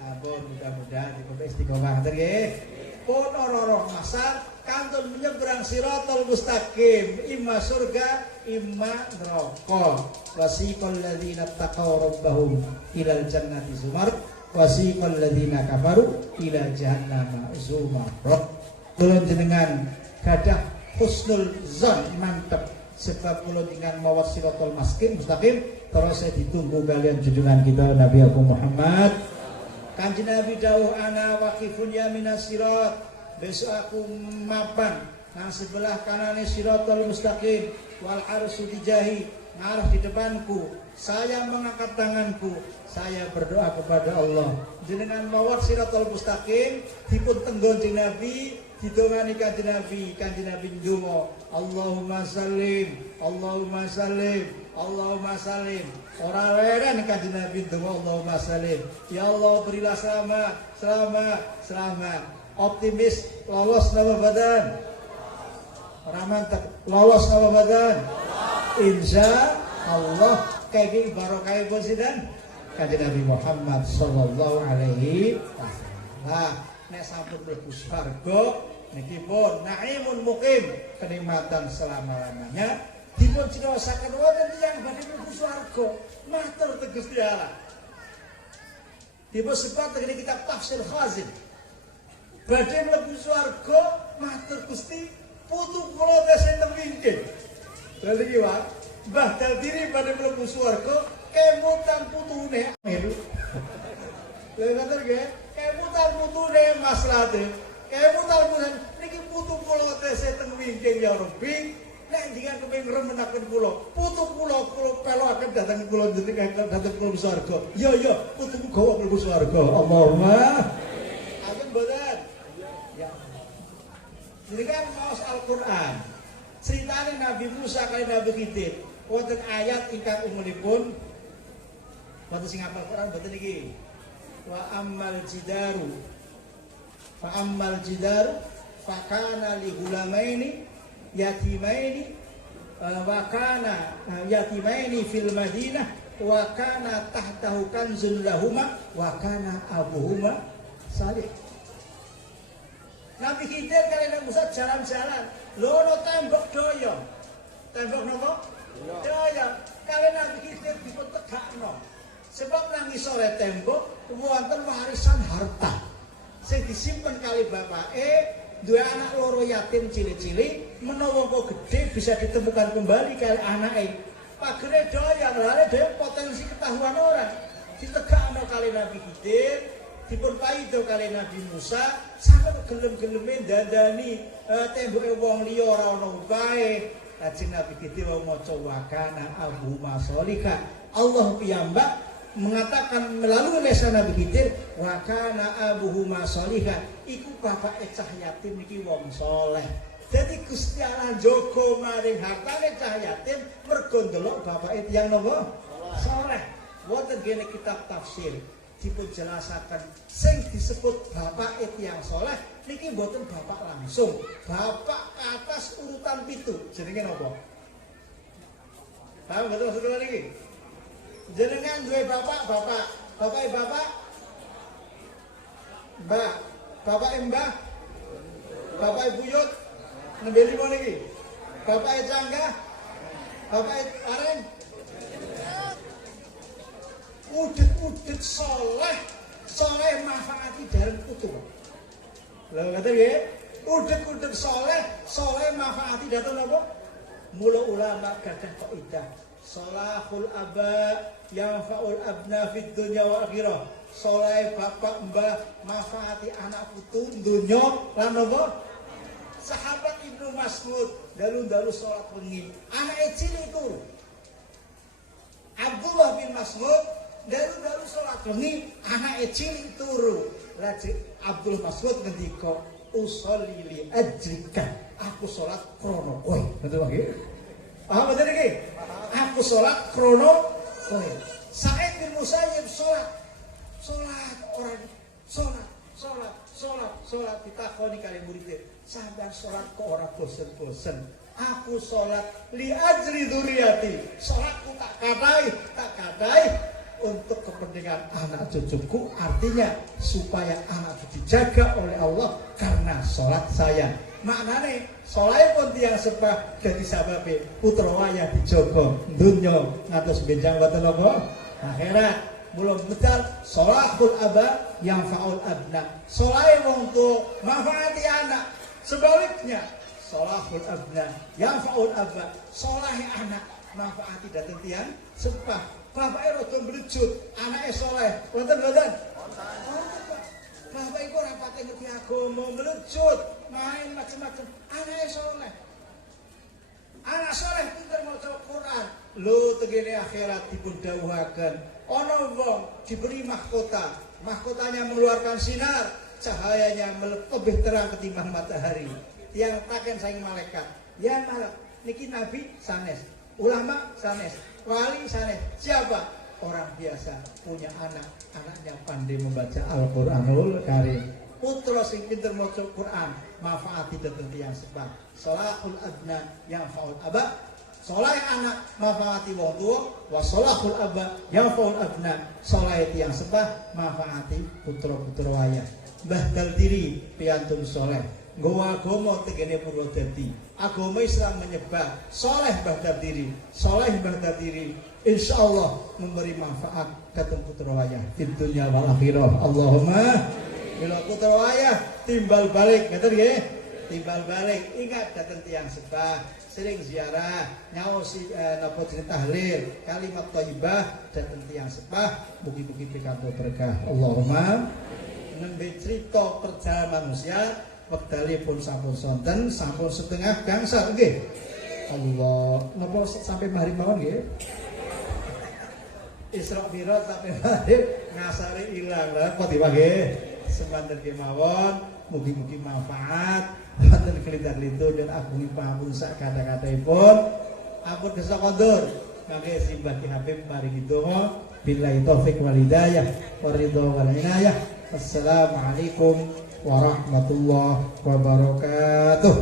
Ampun mudah-mudahan dikompes istiqomah nggih. Pun ora-ora masal kantun menyeberang siratal mustaqim, imma surga, imma neraka. Wasiqal ladzina taqaw rabbahum ilal jannati zumar, wasiqal ladzina kafaru ila jahannama zumar. Kula jenengan gadah husnul zon mantep sebab kula dengan mawar siratal mustaqim terus saya ditunggu kalian junjungan kita Nabi Agung Muhammad. Kanjeng Nabi dawuh ana waqifun yaminas sirat, besok aku mapan nang sebelah kanane siratal mustaqim wal arsy dijahi ngarah di depanku, saya mengangkat tanganku, saya berdoa kepada Allah. Jenengan mawar siratal mustaqim dipun tenggon dening Nabi, didongani Kanjeng Nabi ndonga Allahumma sallim Allahumma sallim Allahumma sallim. Ora leren Kanjeng Nabi ndonga Allahumma sallim. Ya Allah berilah selamat. Optimis lolos nama badan. Ora mantep lolos nama badan. Insya Allah kayak barokah presiden Kanjeng Nabi Muhammad sallallahu alaihi wasallam. Nah, nek sampun mlebu swarga niki pun naimun muqim, kenikmatan selama-lamanya. Dipun ciraosaken wonten tiyang badhe mlebu swarga, matur teng Gusti Allah. Dipun sebat teng kitab Tafsir Khazin. Badhe mlebu swarga, matur Gusti, putu kula desen teng wingking. Lha iki wae, Mbah Daldiri badhe mlebu swarga, kemutan putune amil. Lha ngoten nggih, kemutan putune maslahate. Kemutan putune niki putu kula desen teng wingking ya Rabbi. Nek jenengan kepengin remenaken kula, putu kula pelokaken dhateng kula jenengan dhateng kula swarga. Ya, putu gawa kula swarga. Allahumma amin mboten. Ya. Jenengan maos Al-Qur'an. Critane Nabi Musa kali Nabi Khidir. Wonten ayat ingkang umumipun wonten sing hafal Qur'an mboten iki. Wa ammal jidaru fa kana li gulamaini yatimaini wa kana yatimaini fil Madinah wa kana tahtahu kanzun lahuma wa kana abuhuma salih. Nabi Khidir kali Nabi Musa jalan-jalan, lono tembok doyo. Tembok napa? Doyo. Kali Nabi Khidir dipun tegakno. Sebab nang ngisore tembok wonten warisan harta sing disimpen kali bapake. Dua anak loro yatim cilik-cilik, menawa kok gede bisa ditemukan kembali kali anake. Pagere doyan, lare dhewe potensi ketahuan orang. Ditegakno kali Nabi Khidir, dipun paido kali Nabi Musa, sampe gelem-geleme dandani temboke wong liya ora ono upahe. Lajeng Nabi Khidir maca wa kana abu masolika. Allah piyambak mengatakan melalui lisan Nabi Khidir wa kana abuhuma sholihan, iku bapak cah yatim niki wong saleh. Dadi Gusti Allah njogo maring hartane cah yatim mergo ndelok bapake tiyang napa? Saleh. Wonten kene kitab tafsir dipun jelasaken sing disebut bapake tiyang saleh niki mboten bapak langsung, bapak atas urutan 7. Jenenge napa? Paham betul saudara niki? Jenengan duwe bapak, mbah, mbah, bapak buyut, nembe limo niki, bapak cangga, bapak aren, udet soleh manfaati bareng putu. Lha ngaten nggih, udet soleh manfaati dateng napa? Mula ulama gadah kaidah. Salahul aba yanfa'ul abna fid dunya wa akhirah. Saleh bapak mbah manfaati anak putu dunya lan apa? Sahabat Ibnu Mas'ud dalu-dalu salat wengi, anake cilik turu. Abdullah bin Mas'ud dalu salat wengi anake cilik turu. Lajeng Abdul Mas'ud ngendika usolli li ajrika, aku salat krana kowe. Betul nggih? Paham betul iki? Aku salat krana kowe. Sa'id bin Musayyib salat ditakoni kali muridé, sampeyan salat kok ora bosen-bosen? Aku salat li ajri dzurriyyati, salatku tak kadai untuk kepentingan anak cucuku, artinya supaya anak cucu dijaga oleh Allah karena salat saya. Maknane salate pun tiyang sepah dadi sababe putra wayah dijaga donya ngantos benjang boten apa akhirat. Mula medal salahul aba yang faul abna, salate wong tuwa manfaati anak. Sebaliknya salahul abna yang faul aba, salahe anak manfaati dhateng tiyang sepah. Bapake rada mlejut, anake saleh. Wonten mboten? Bapak iku ora pati ngerti agama, mlejut, main macam-macam. Anake saleh. Anak saleh pinter maca Quran. Lho tengene akhirat dipun dawuhaken, ana wong diberi mahkota. Mahkotanya mengeluarkan sinar, cahayanya lebih terang ketimbang matahari. Yang taken saing malaikat. Ya malaikat, niki nabi sanes, ulama sanes, wali sanes. Siapa? Orang biasa punya anak, anaknya pandai membaca Al-Qur'anul Karim. Putra sing pinter maca Quran, manfaati dhateng tiyang sepah. Salahul adna yang faul aba, saleh anak manfaati wong tuwa, wa salahul aba yang faul abna, saleh tiyang sepah manfaati putra-putra wayah. Mbah Daldiri piyantun saleh, nggawa agama tegene Purwodadi. Agama Islam menyebar, saleh Mbah Daldiri, insyaallah memberi manfaat datang putra wayah di dunia wal akhirah. Allahumma bila putra wayah timbal balik, ngeten nggih? Timbal balik, ingat datang tiyang sepah, sering ziarah, nyaosi napa jeneng tahlil, kalimat thayyibah datang tiyang sepah, mugi-mugi pikantuk berkah. Allahumma nembe crita perjalanan manusia wekdalipun sampun sonten, sampun setengah gangsal nggih. Allah, napa sampai mari mawon nggih? Isra Mi'raj sampai maghrib ngasare ilang lha kok dipake semanten kemawon, mugi-mugi manfaat wonten kelintar-lintur dan agung pamun sak kata-kataipun. Ampun desa kondur kangge simbah Ki Habib paringi donga billahi taufik wal hidayah waridho wal inayah. Assalamualaikum warahmatullahi wabarakatuh.